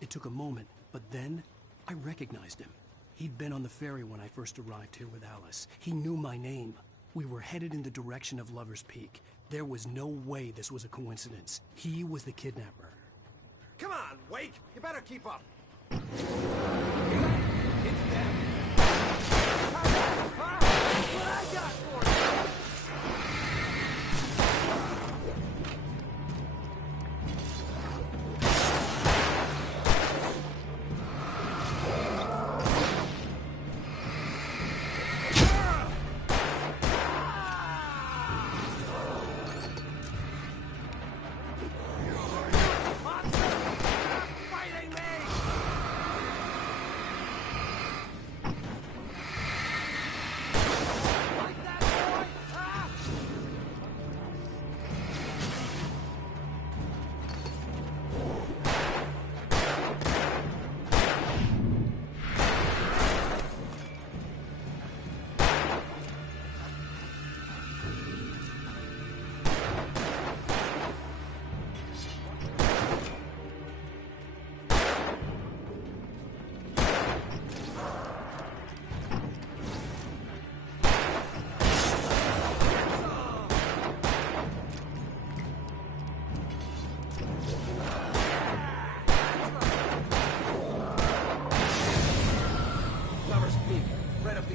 It took a moment, but then I recognized him. He'd been on the ferry when I first arrived here with Alice. He knew my name. We were headed in the direction of Lover's Peak. There was no way this was a coincidence. He was the kidnapper. Come on, Wake! You better keep up. It's them. What I got for you?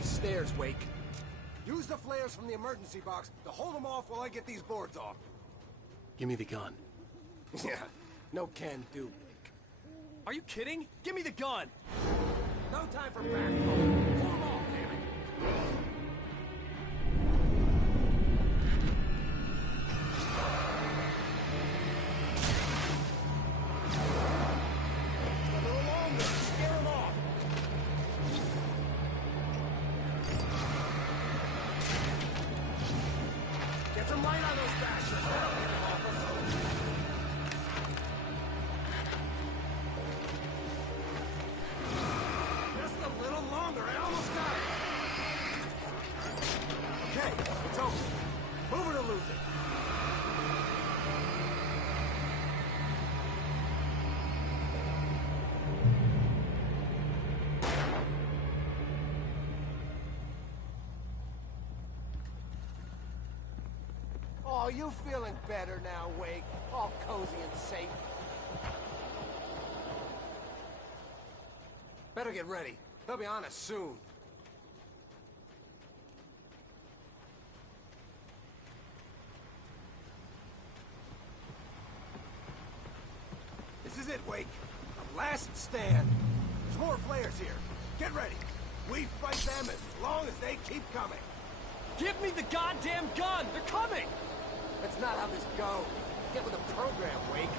Stairs, Wake. Use the flares from the emergency box to hold them off while I get these boards off. Give me the gun. Yeah, no can do, Wake. Are you kidding? Give me the gun! No time for back talk. Pull them off, damn it. A little longer. Scare them off. Get some light on those bastards. They don't get them off us. Just a little longer. I almost got it. Okay, it's over. Move it or lose it. Oh, you feeling better now, Wake? All cozy and safe. Better get ready. They'll be on us soon. This is it, Wake. A last stand. There's more flares here. Get ready. We fight them as long as they keep coming. Give me the goddamn gun! They're coming! That's not how this goes. Get with the program, Wake.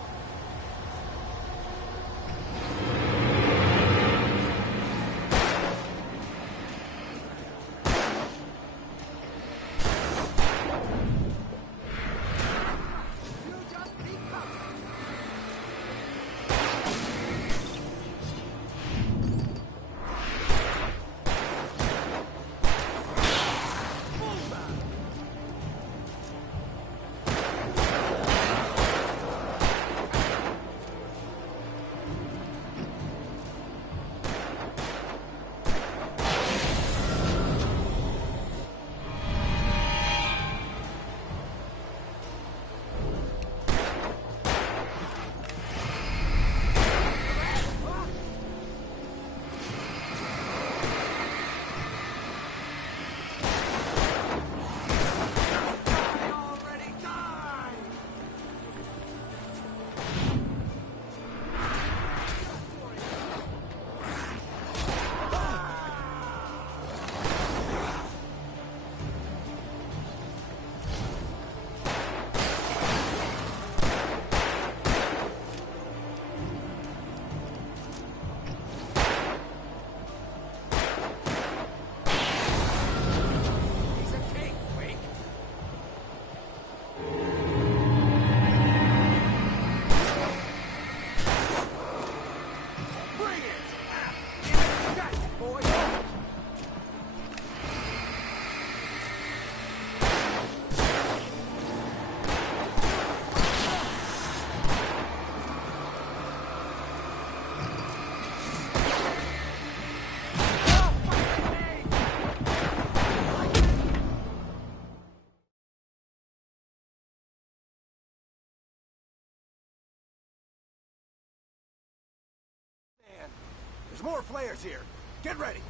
There's more flares here. Get ready.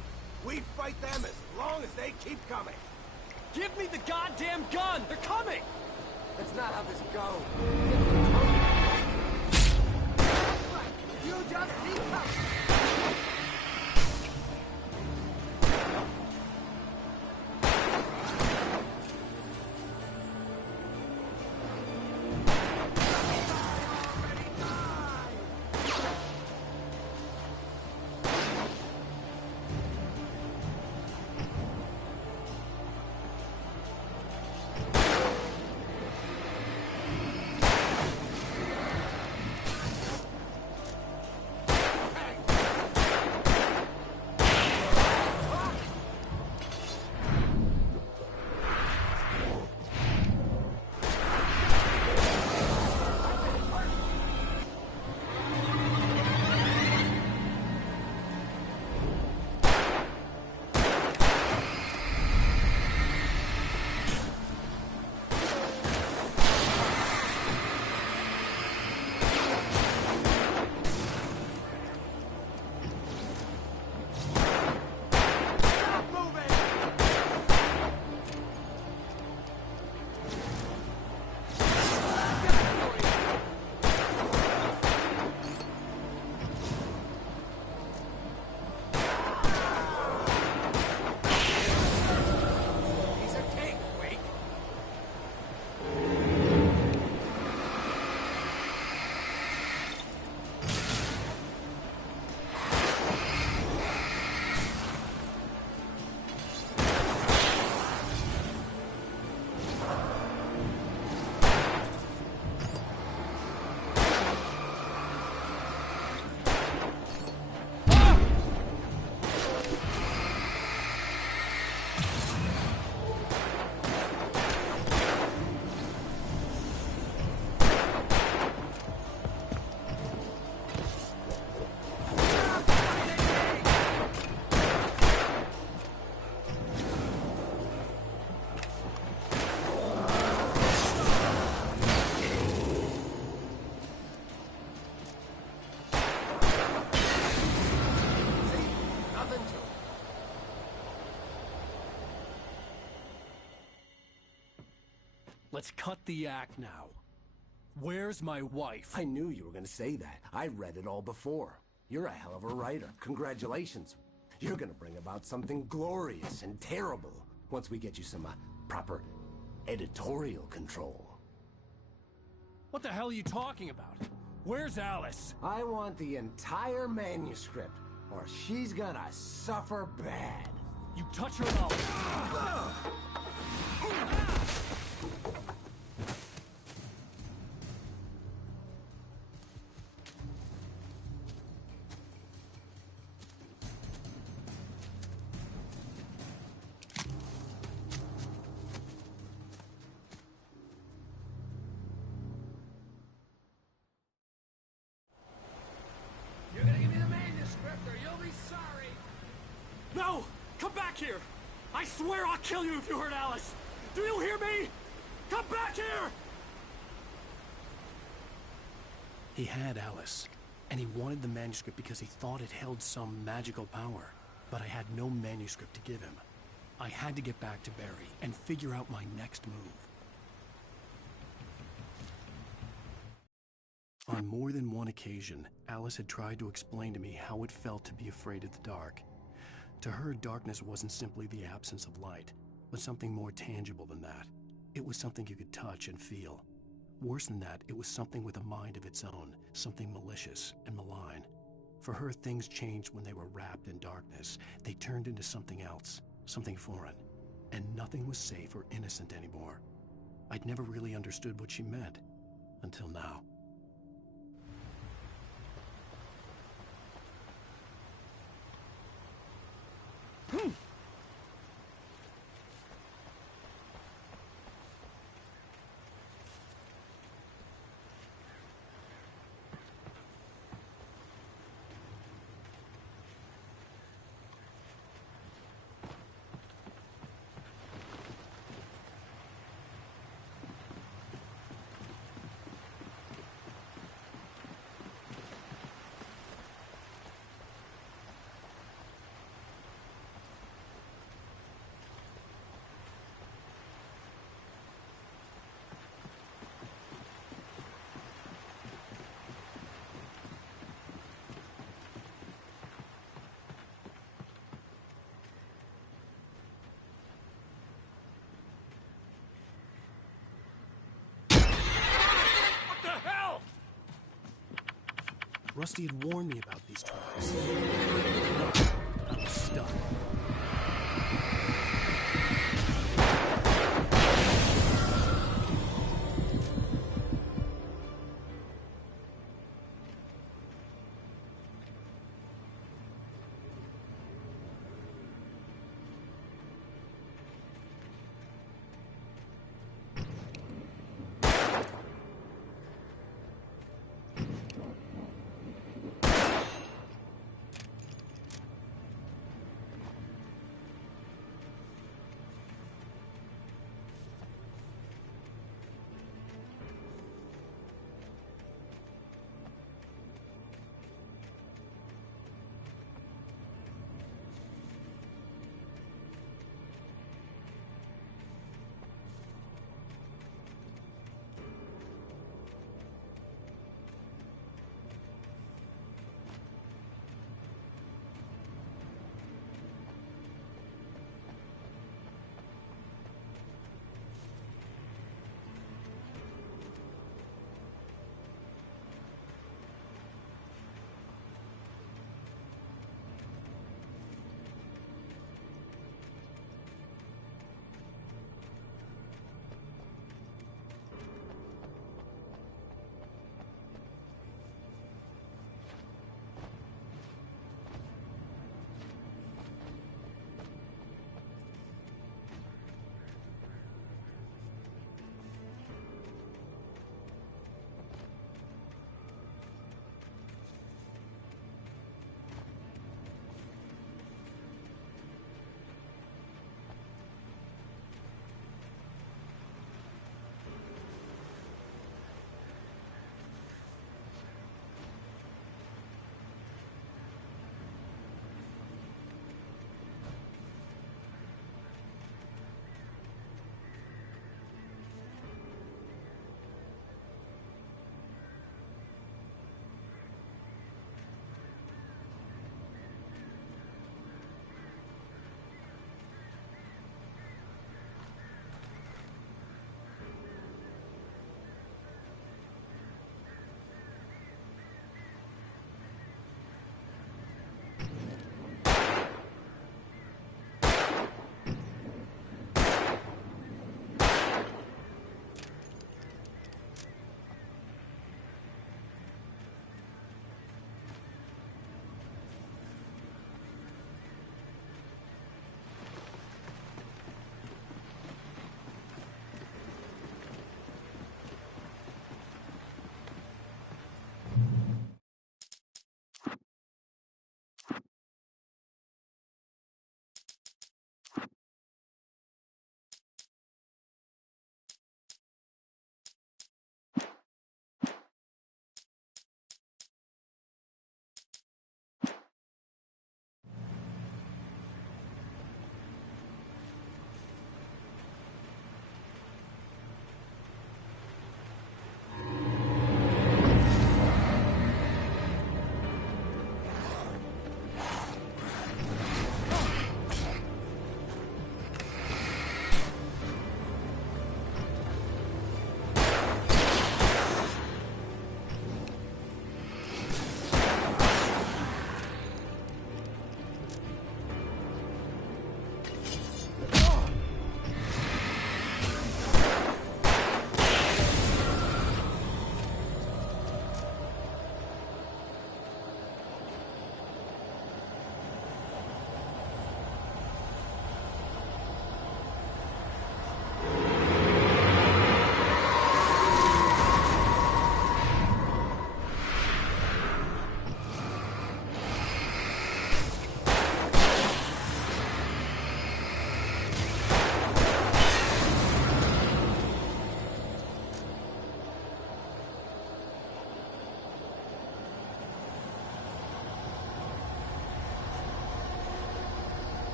We fight them as long as they keep coming. Give me the goddamn gun! They're coming! That's not how this goes. You just keep coming. Let's cut the act now. Where's my wife? I knew you were gonna say that. I read it all before. You're a hell of a writer. Congratulations. You're gonna bring about something glorious and terrible once we get you some proper editorial control. What the hell are you talking about? Where's Alice? I want the entire manuscript, or she's gonna suffer bad. You touch her and I'll... You're gonna give me the manuscript or you'll be sorry. No! Come back here! I swear I'll kill you if you hurt Alice! Do you hear me? Come back here! He had Alice, and he wanted the manuscript because he thought it held some magical power. But I had no manuscript to give him. I had to get back to Barry and figure out my next move. On more than one occasion, Alice had tried to explain to me how it felt to be afraid of the dark. To her, darkness wasn't simply the absence of light, but something more tangible than that. It was something you could touch and feel. Worse than that, it was something with a mind of its own, something malicious and malign. For her, things changed when they were wrapped in darkness. They turned into something else, something foreign, and nothing was safe or innocent anymore. I'd never really understood what she meant, until now. Rusty had warned me about these traps. I was stuck.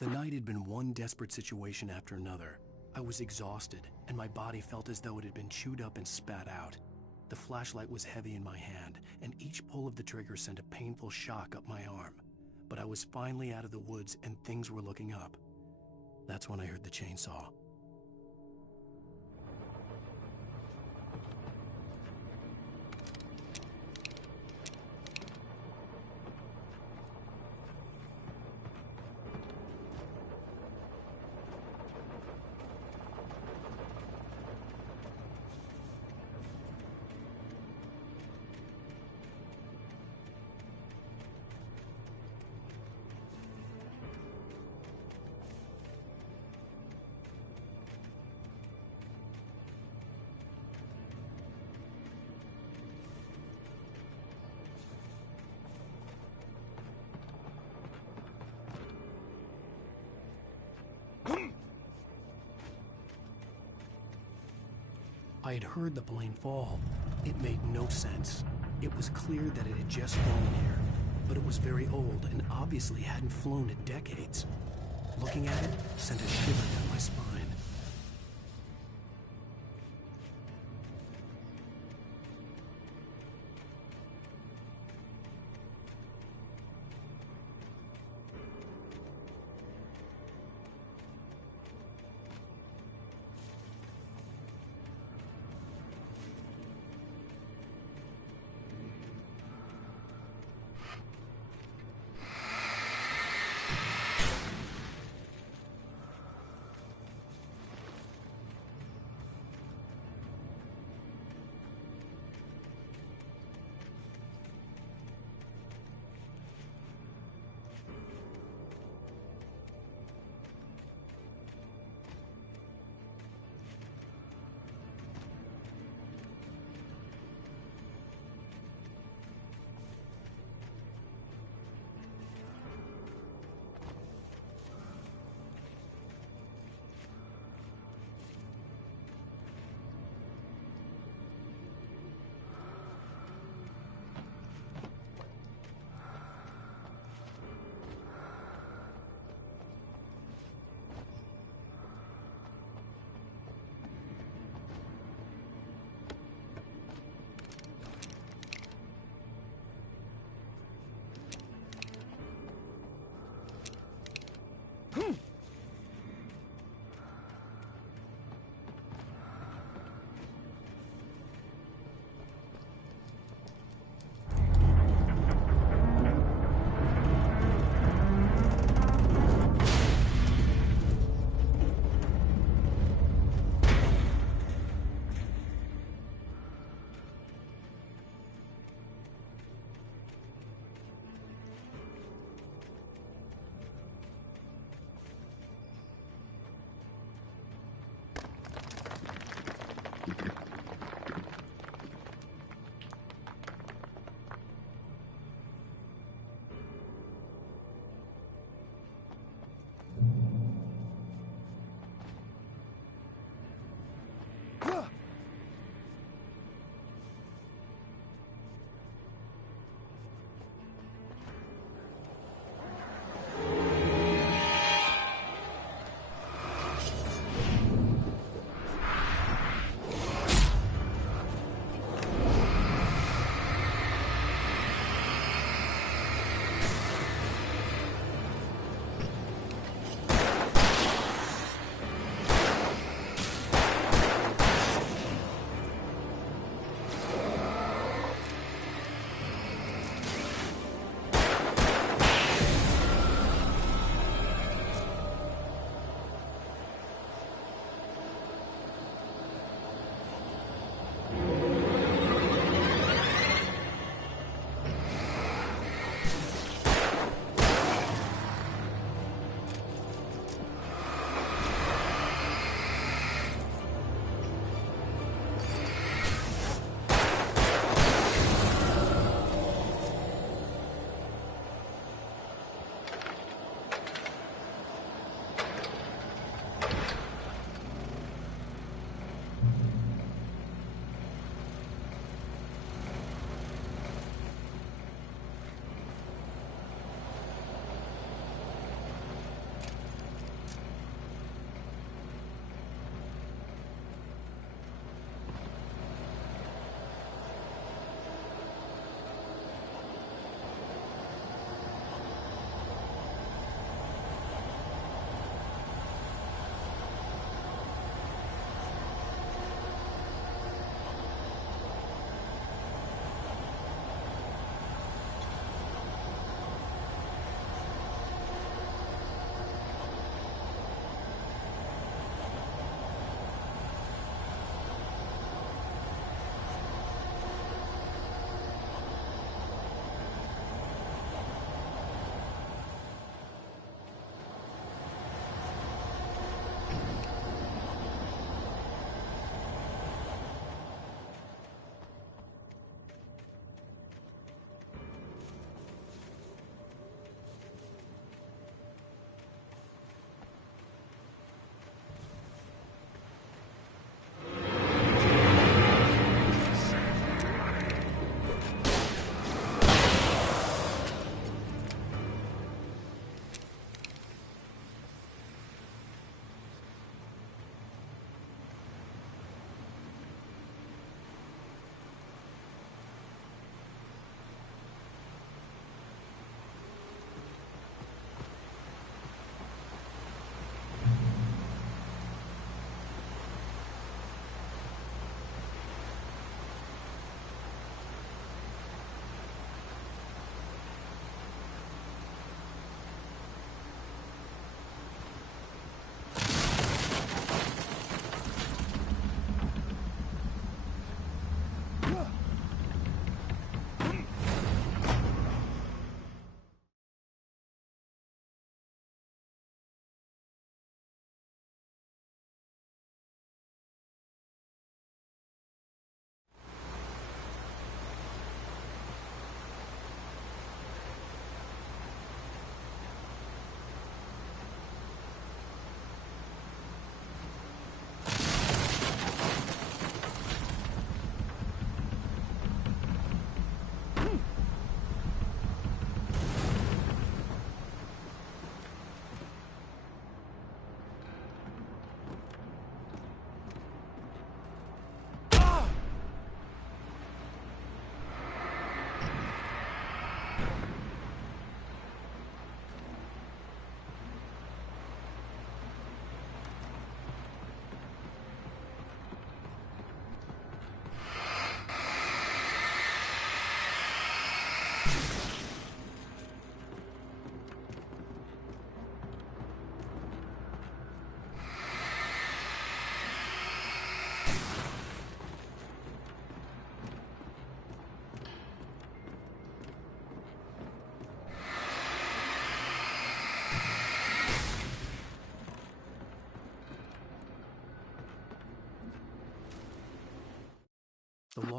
The night had been one desperate situation after another. I was exhausted, and my body felt as though it had been chewed up and spat out. The flashlight was heavy in my hand, and each pull of the trigger sent a painful shock up my arm. But I was finally out of the woods, and things were looking up. That's when I heard the chainsaw. I had heard the plane fall. It made no sense. It was clear that it had just fallen here, but it was very old and obviously hadn't flown in decades. Looking at it sent a shiver down my spine.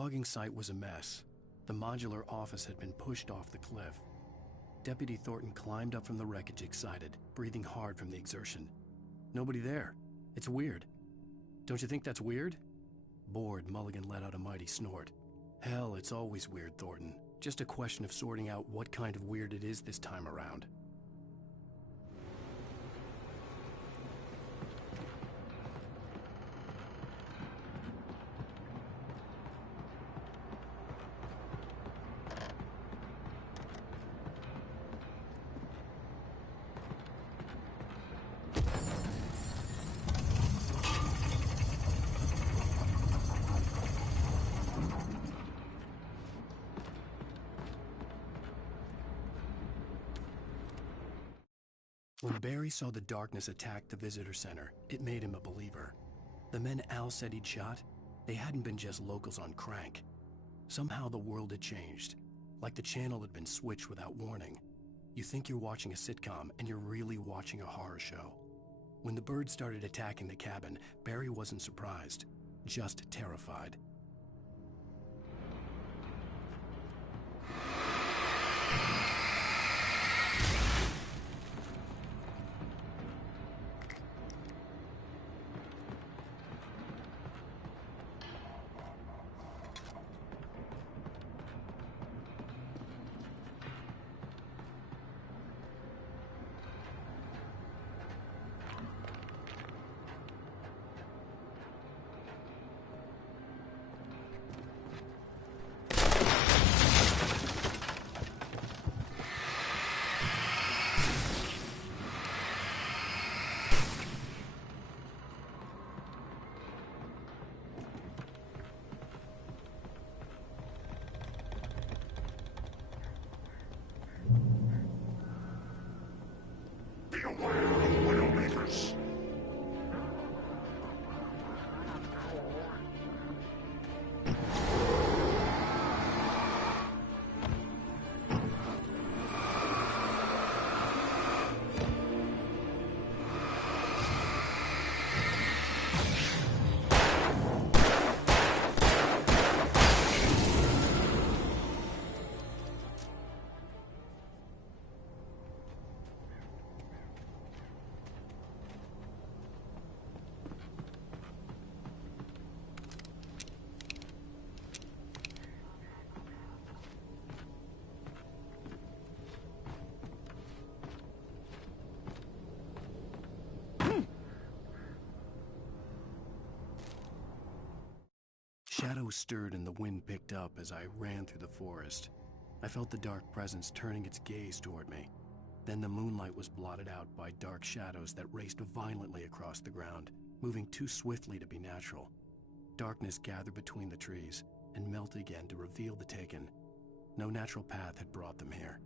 logging site was a mess. The modular office had been pushed off the cliff. Deputy Thornton climbed up from the wreckage excited, breathing hard from the exertion. Nobody there. It's weird. Don't you think that's weird? Bored, Mulligan let out a mighty snort. Hell, it's always weird, Thornton. Just a question of sorting out what kind of weird it is this time around. When Barry saw the darkness attack the visitor center, it made him a believer. The men Al said he'd shot, they hadn't been just locals on crank. Somehow the world had changed, like the channel had been switched without warning. You think you're watching a sitcom, and you're really watching a horror show. When the birds started attacking the cabin, Barry wasn't surprised, just terrified. Shadows stirred and the wind picked up as I ran through the forest. I felt the dark presence turning its gaze toward me. Then the moonlight was blotted out by dark shadows that raced violently across the ground, moving too swiftly to be natural. Darkness gathered between the trees and melted again to reveal the Taken. No natural path had brought them here.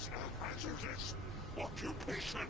is a hazardous occupation.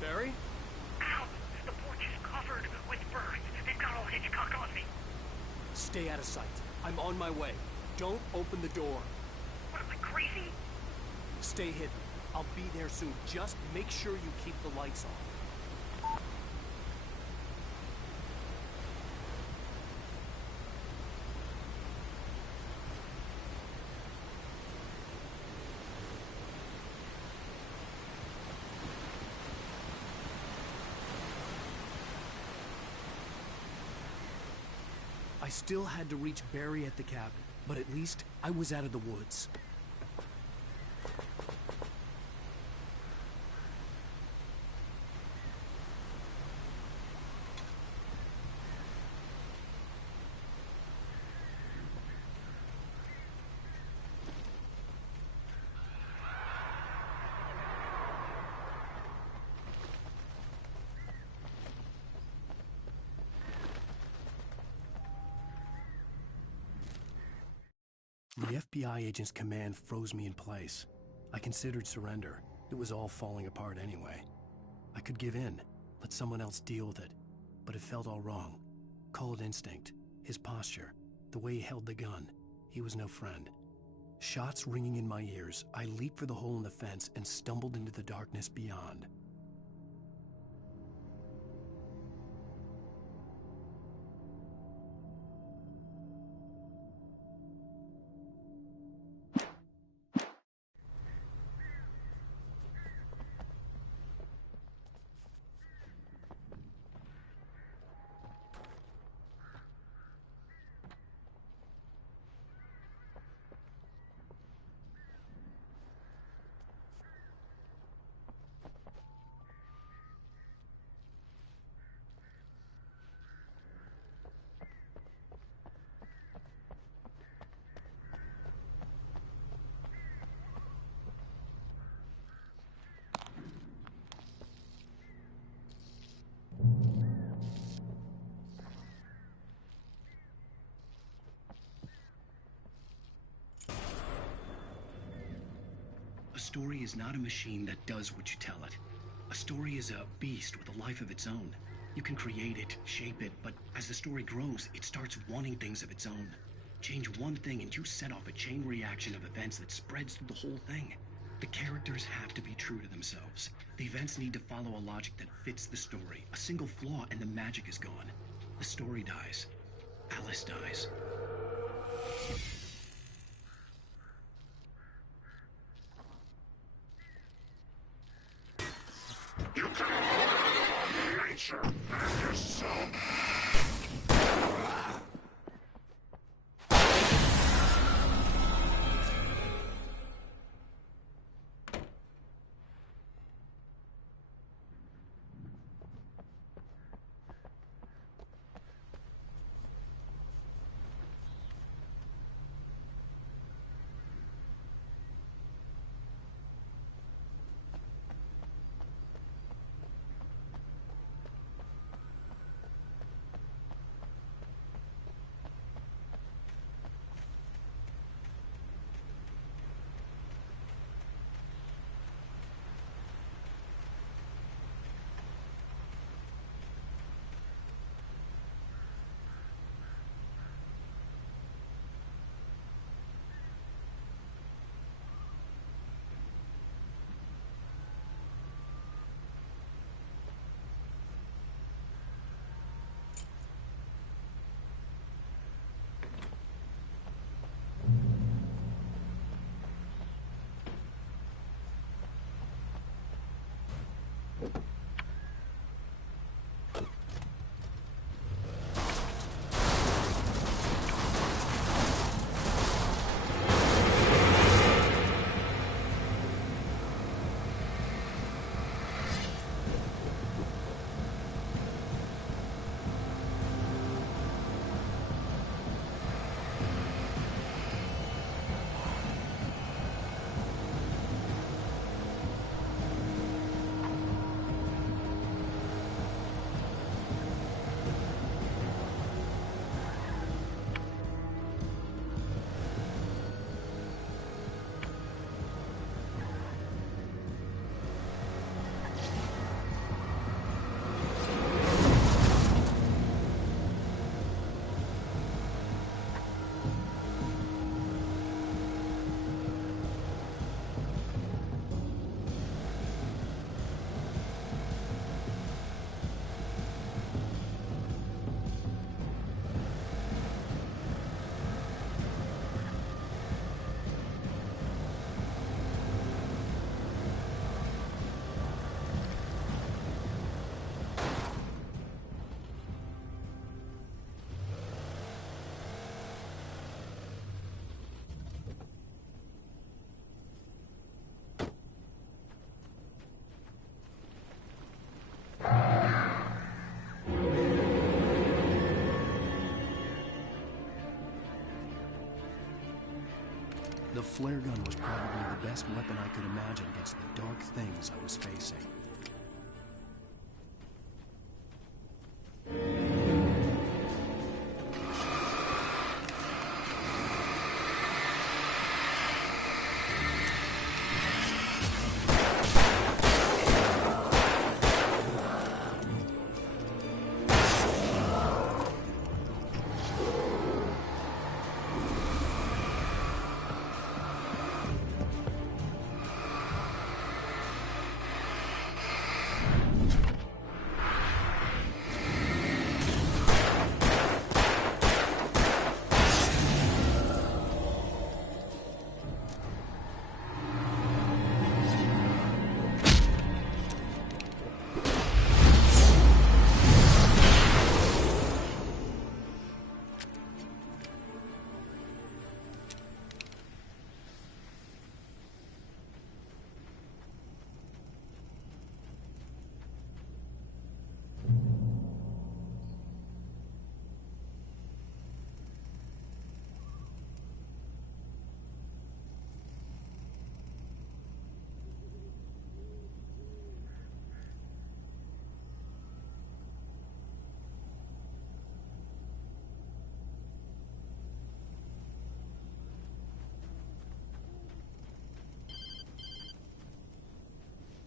Barry? Ow! The porch is covered with birds. They've got all Hitchcock on me. Stay out of sight. I'm on my way. Don't open the door. What, am I crazy? Stay hidden. I'll be there soon. Just make sure you keep the lights on. I still had to reach Barry at the cabin, but at least I was out of the woods. The FBI agent's command froze me in place. I considered surrender. It was all falling apart anyway. I could give in, let someone else deal with it. But it felt all wrong. Call it instinct, his posture, the way he held the gun. He was no friend. Shots ringing in my ears, I leaped for the hole in the fence and stumbled into the darkness beyond. A story is not a machine that does what you tell it. A story is a beast with a life of its own. You can create it, shape it, but as the story grows, it starts wanting things of its own. Change one thing and you set off a chain reaction of events that spreads through the whole thing. The characters have to be true to themselves. The events need to follow a logic that fits the story. A single flaw and the magic is gone. The story dies. Alice dies. You cannot hold nature and yourself. The flare gun was probably the best weapon I could imagine against the dark things I was facing.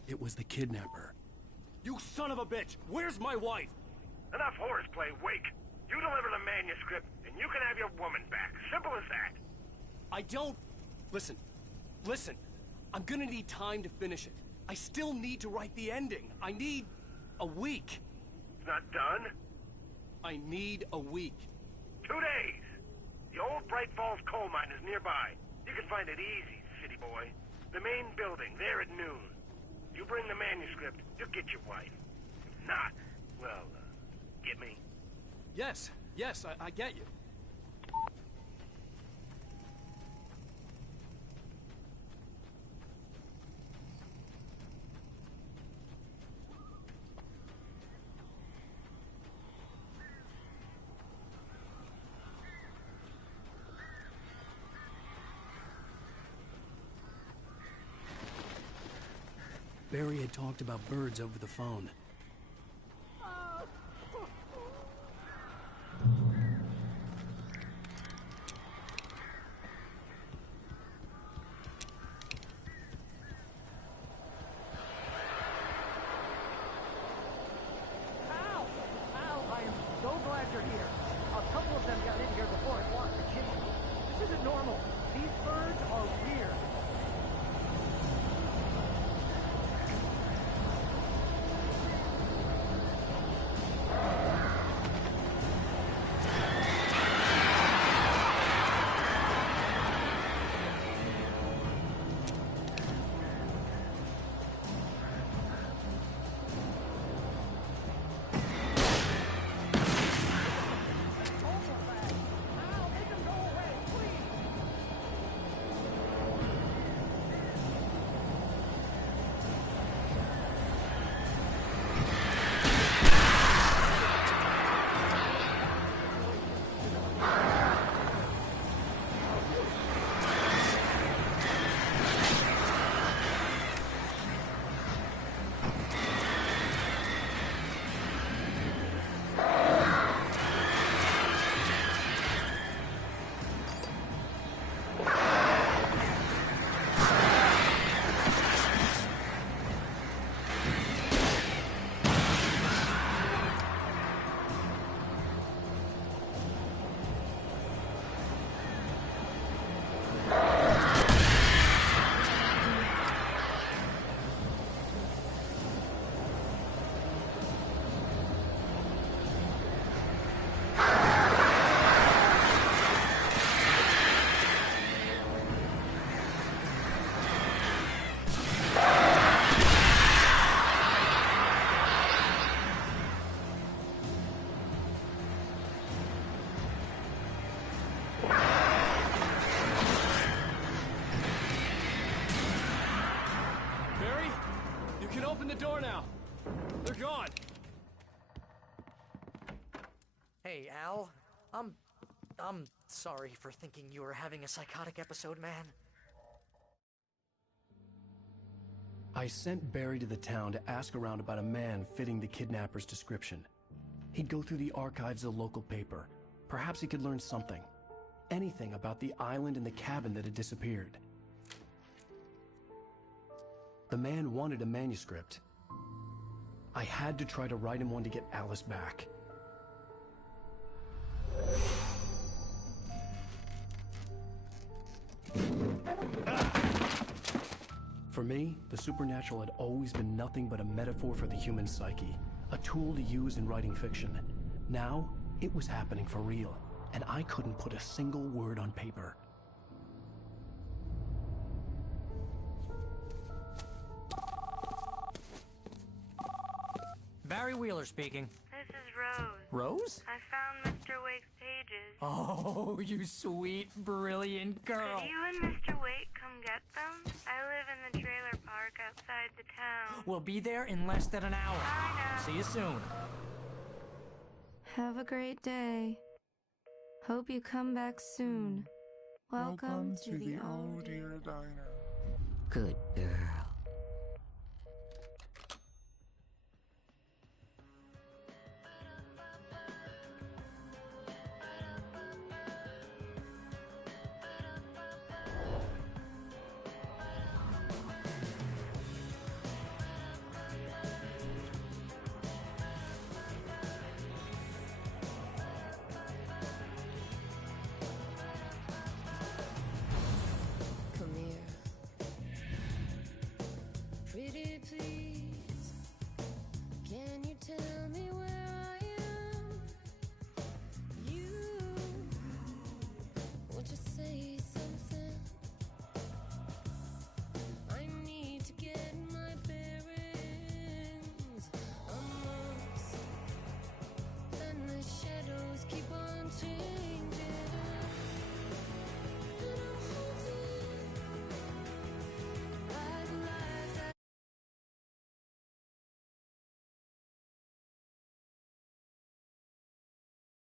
It was the kidnapper. You son of a bitch! Where's my wife? Enough horseplay, Wake. You deliver the manuscript, and you can have your woman back. Simple as that. I don't... Listen. I'm gonna need time to finish it. I still need to write the ending. I need a week. It's not done? I need a week. 2 days. The old Bright Falls coal mine is nearby. You can find it easy, city boy. The main building, there at noon. You bring the manuscript, you'll get your wife. If not, well, get me? Yes, I get you. Barry had talked about birds over the phone. Al, I am so glad you're here. A couple of them got in here before it locked the kitchen. This isn't normal. These birds are weird. door now. They're gone. Hey, Al. I'm sorry for thinking you were having a psychotic episode, man. I sent Barry to the town to ask around about a man fitting the kidnapper's description. He'd go through the archives of the local paper. Perhaps he could learn something. Anything about the island and the cabin that had disappeared. The man wanted a manuscript. I had to try to write him one to get Alice back. For me, the supernatural had always been nothing but a metaphor for the human psyche, a tool to use in writing fiction. Now, it was happening for real, and I couldn't put a single word on paper. Barry Wheeler speaking. This is Rose. Rose? I found Mr. Wake's pages. Oh, you sweet, brilliant girl. Could you and Mr. Wake come get them? I live in the trailer park outside the town. We'll be there in less than an hour. Bye now. See you soon. Have a great day. Hope you come back soon. Welcome to the Oh Dear Diner. Good girl.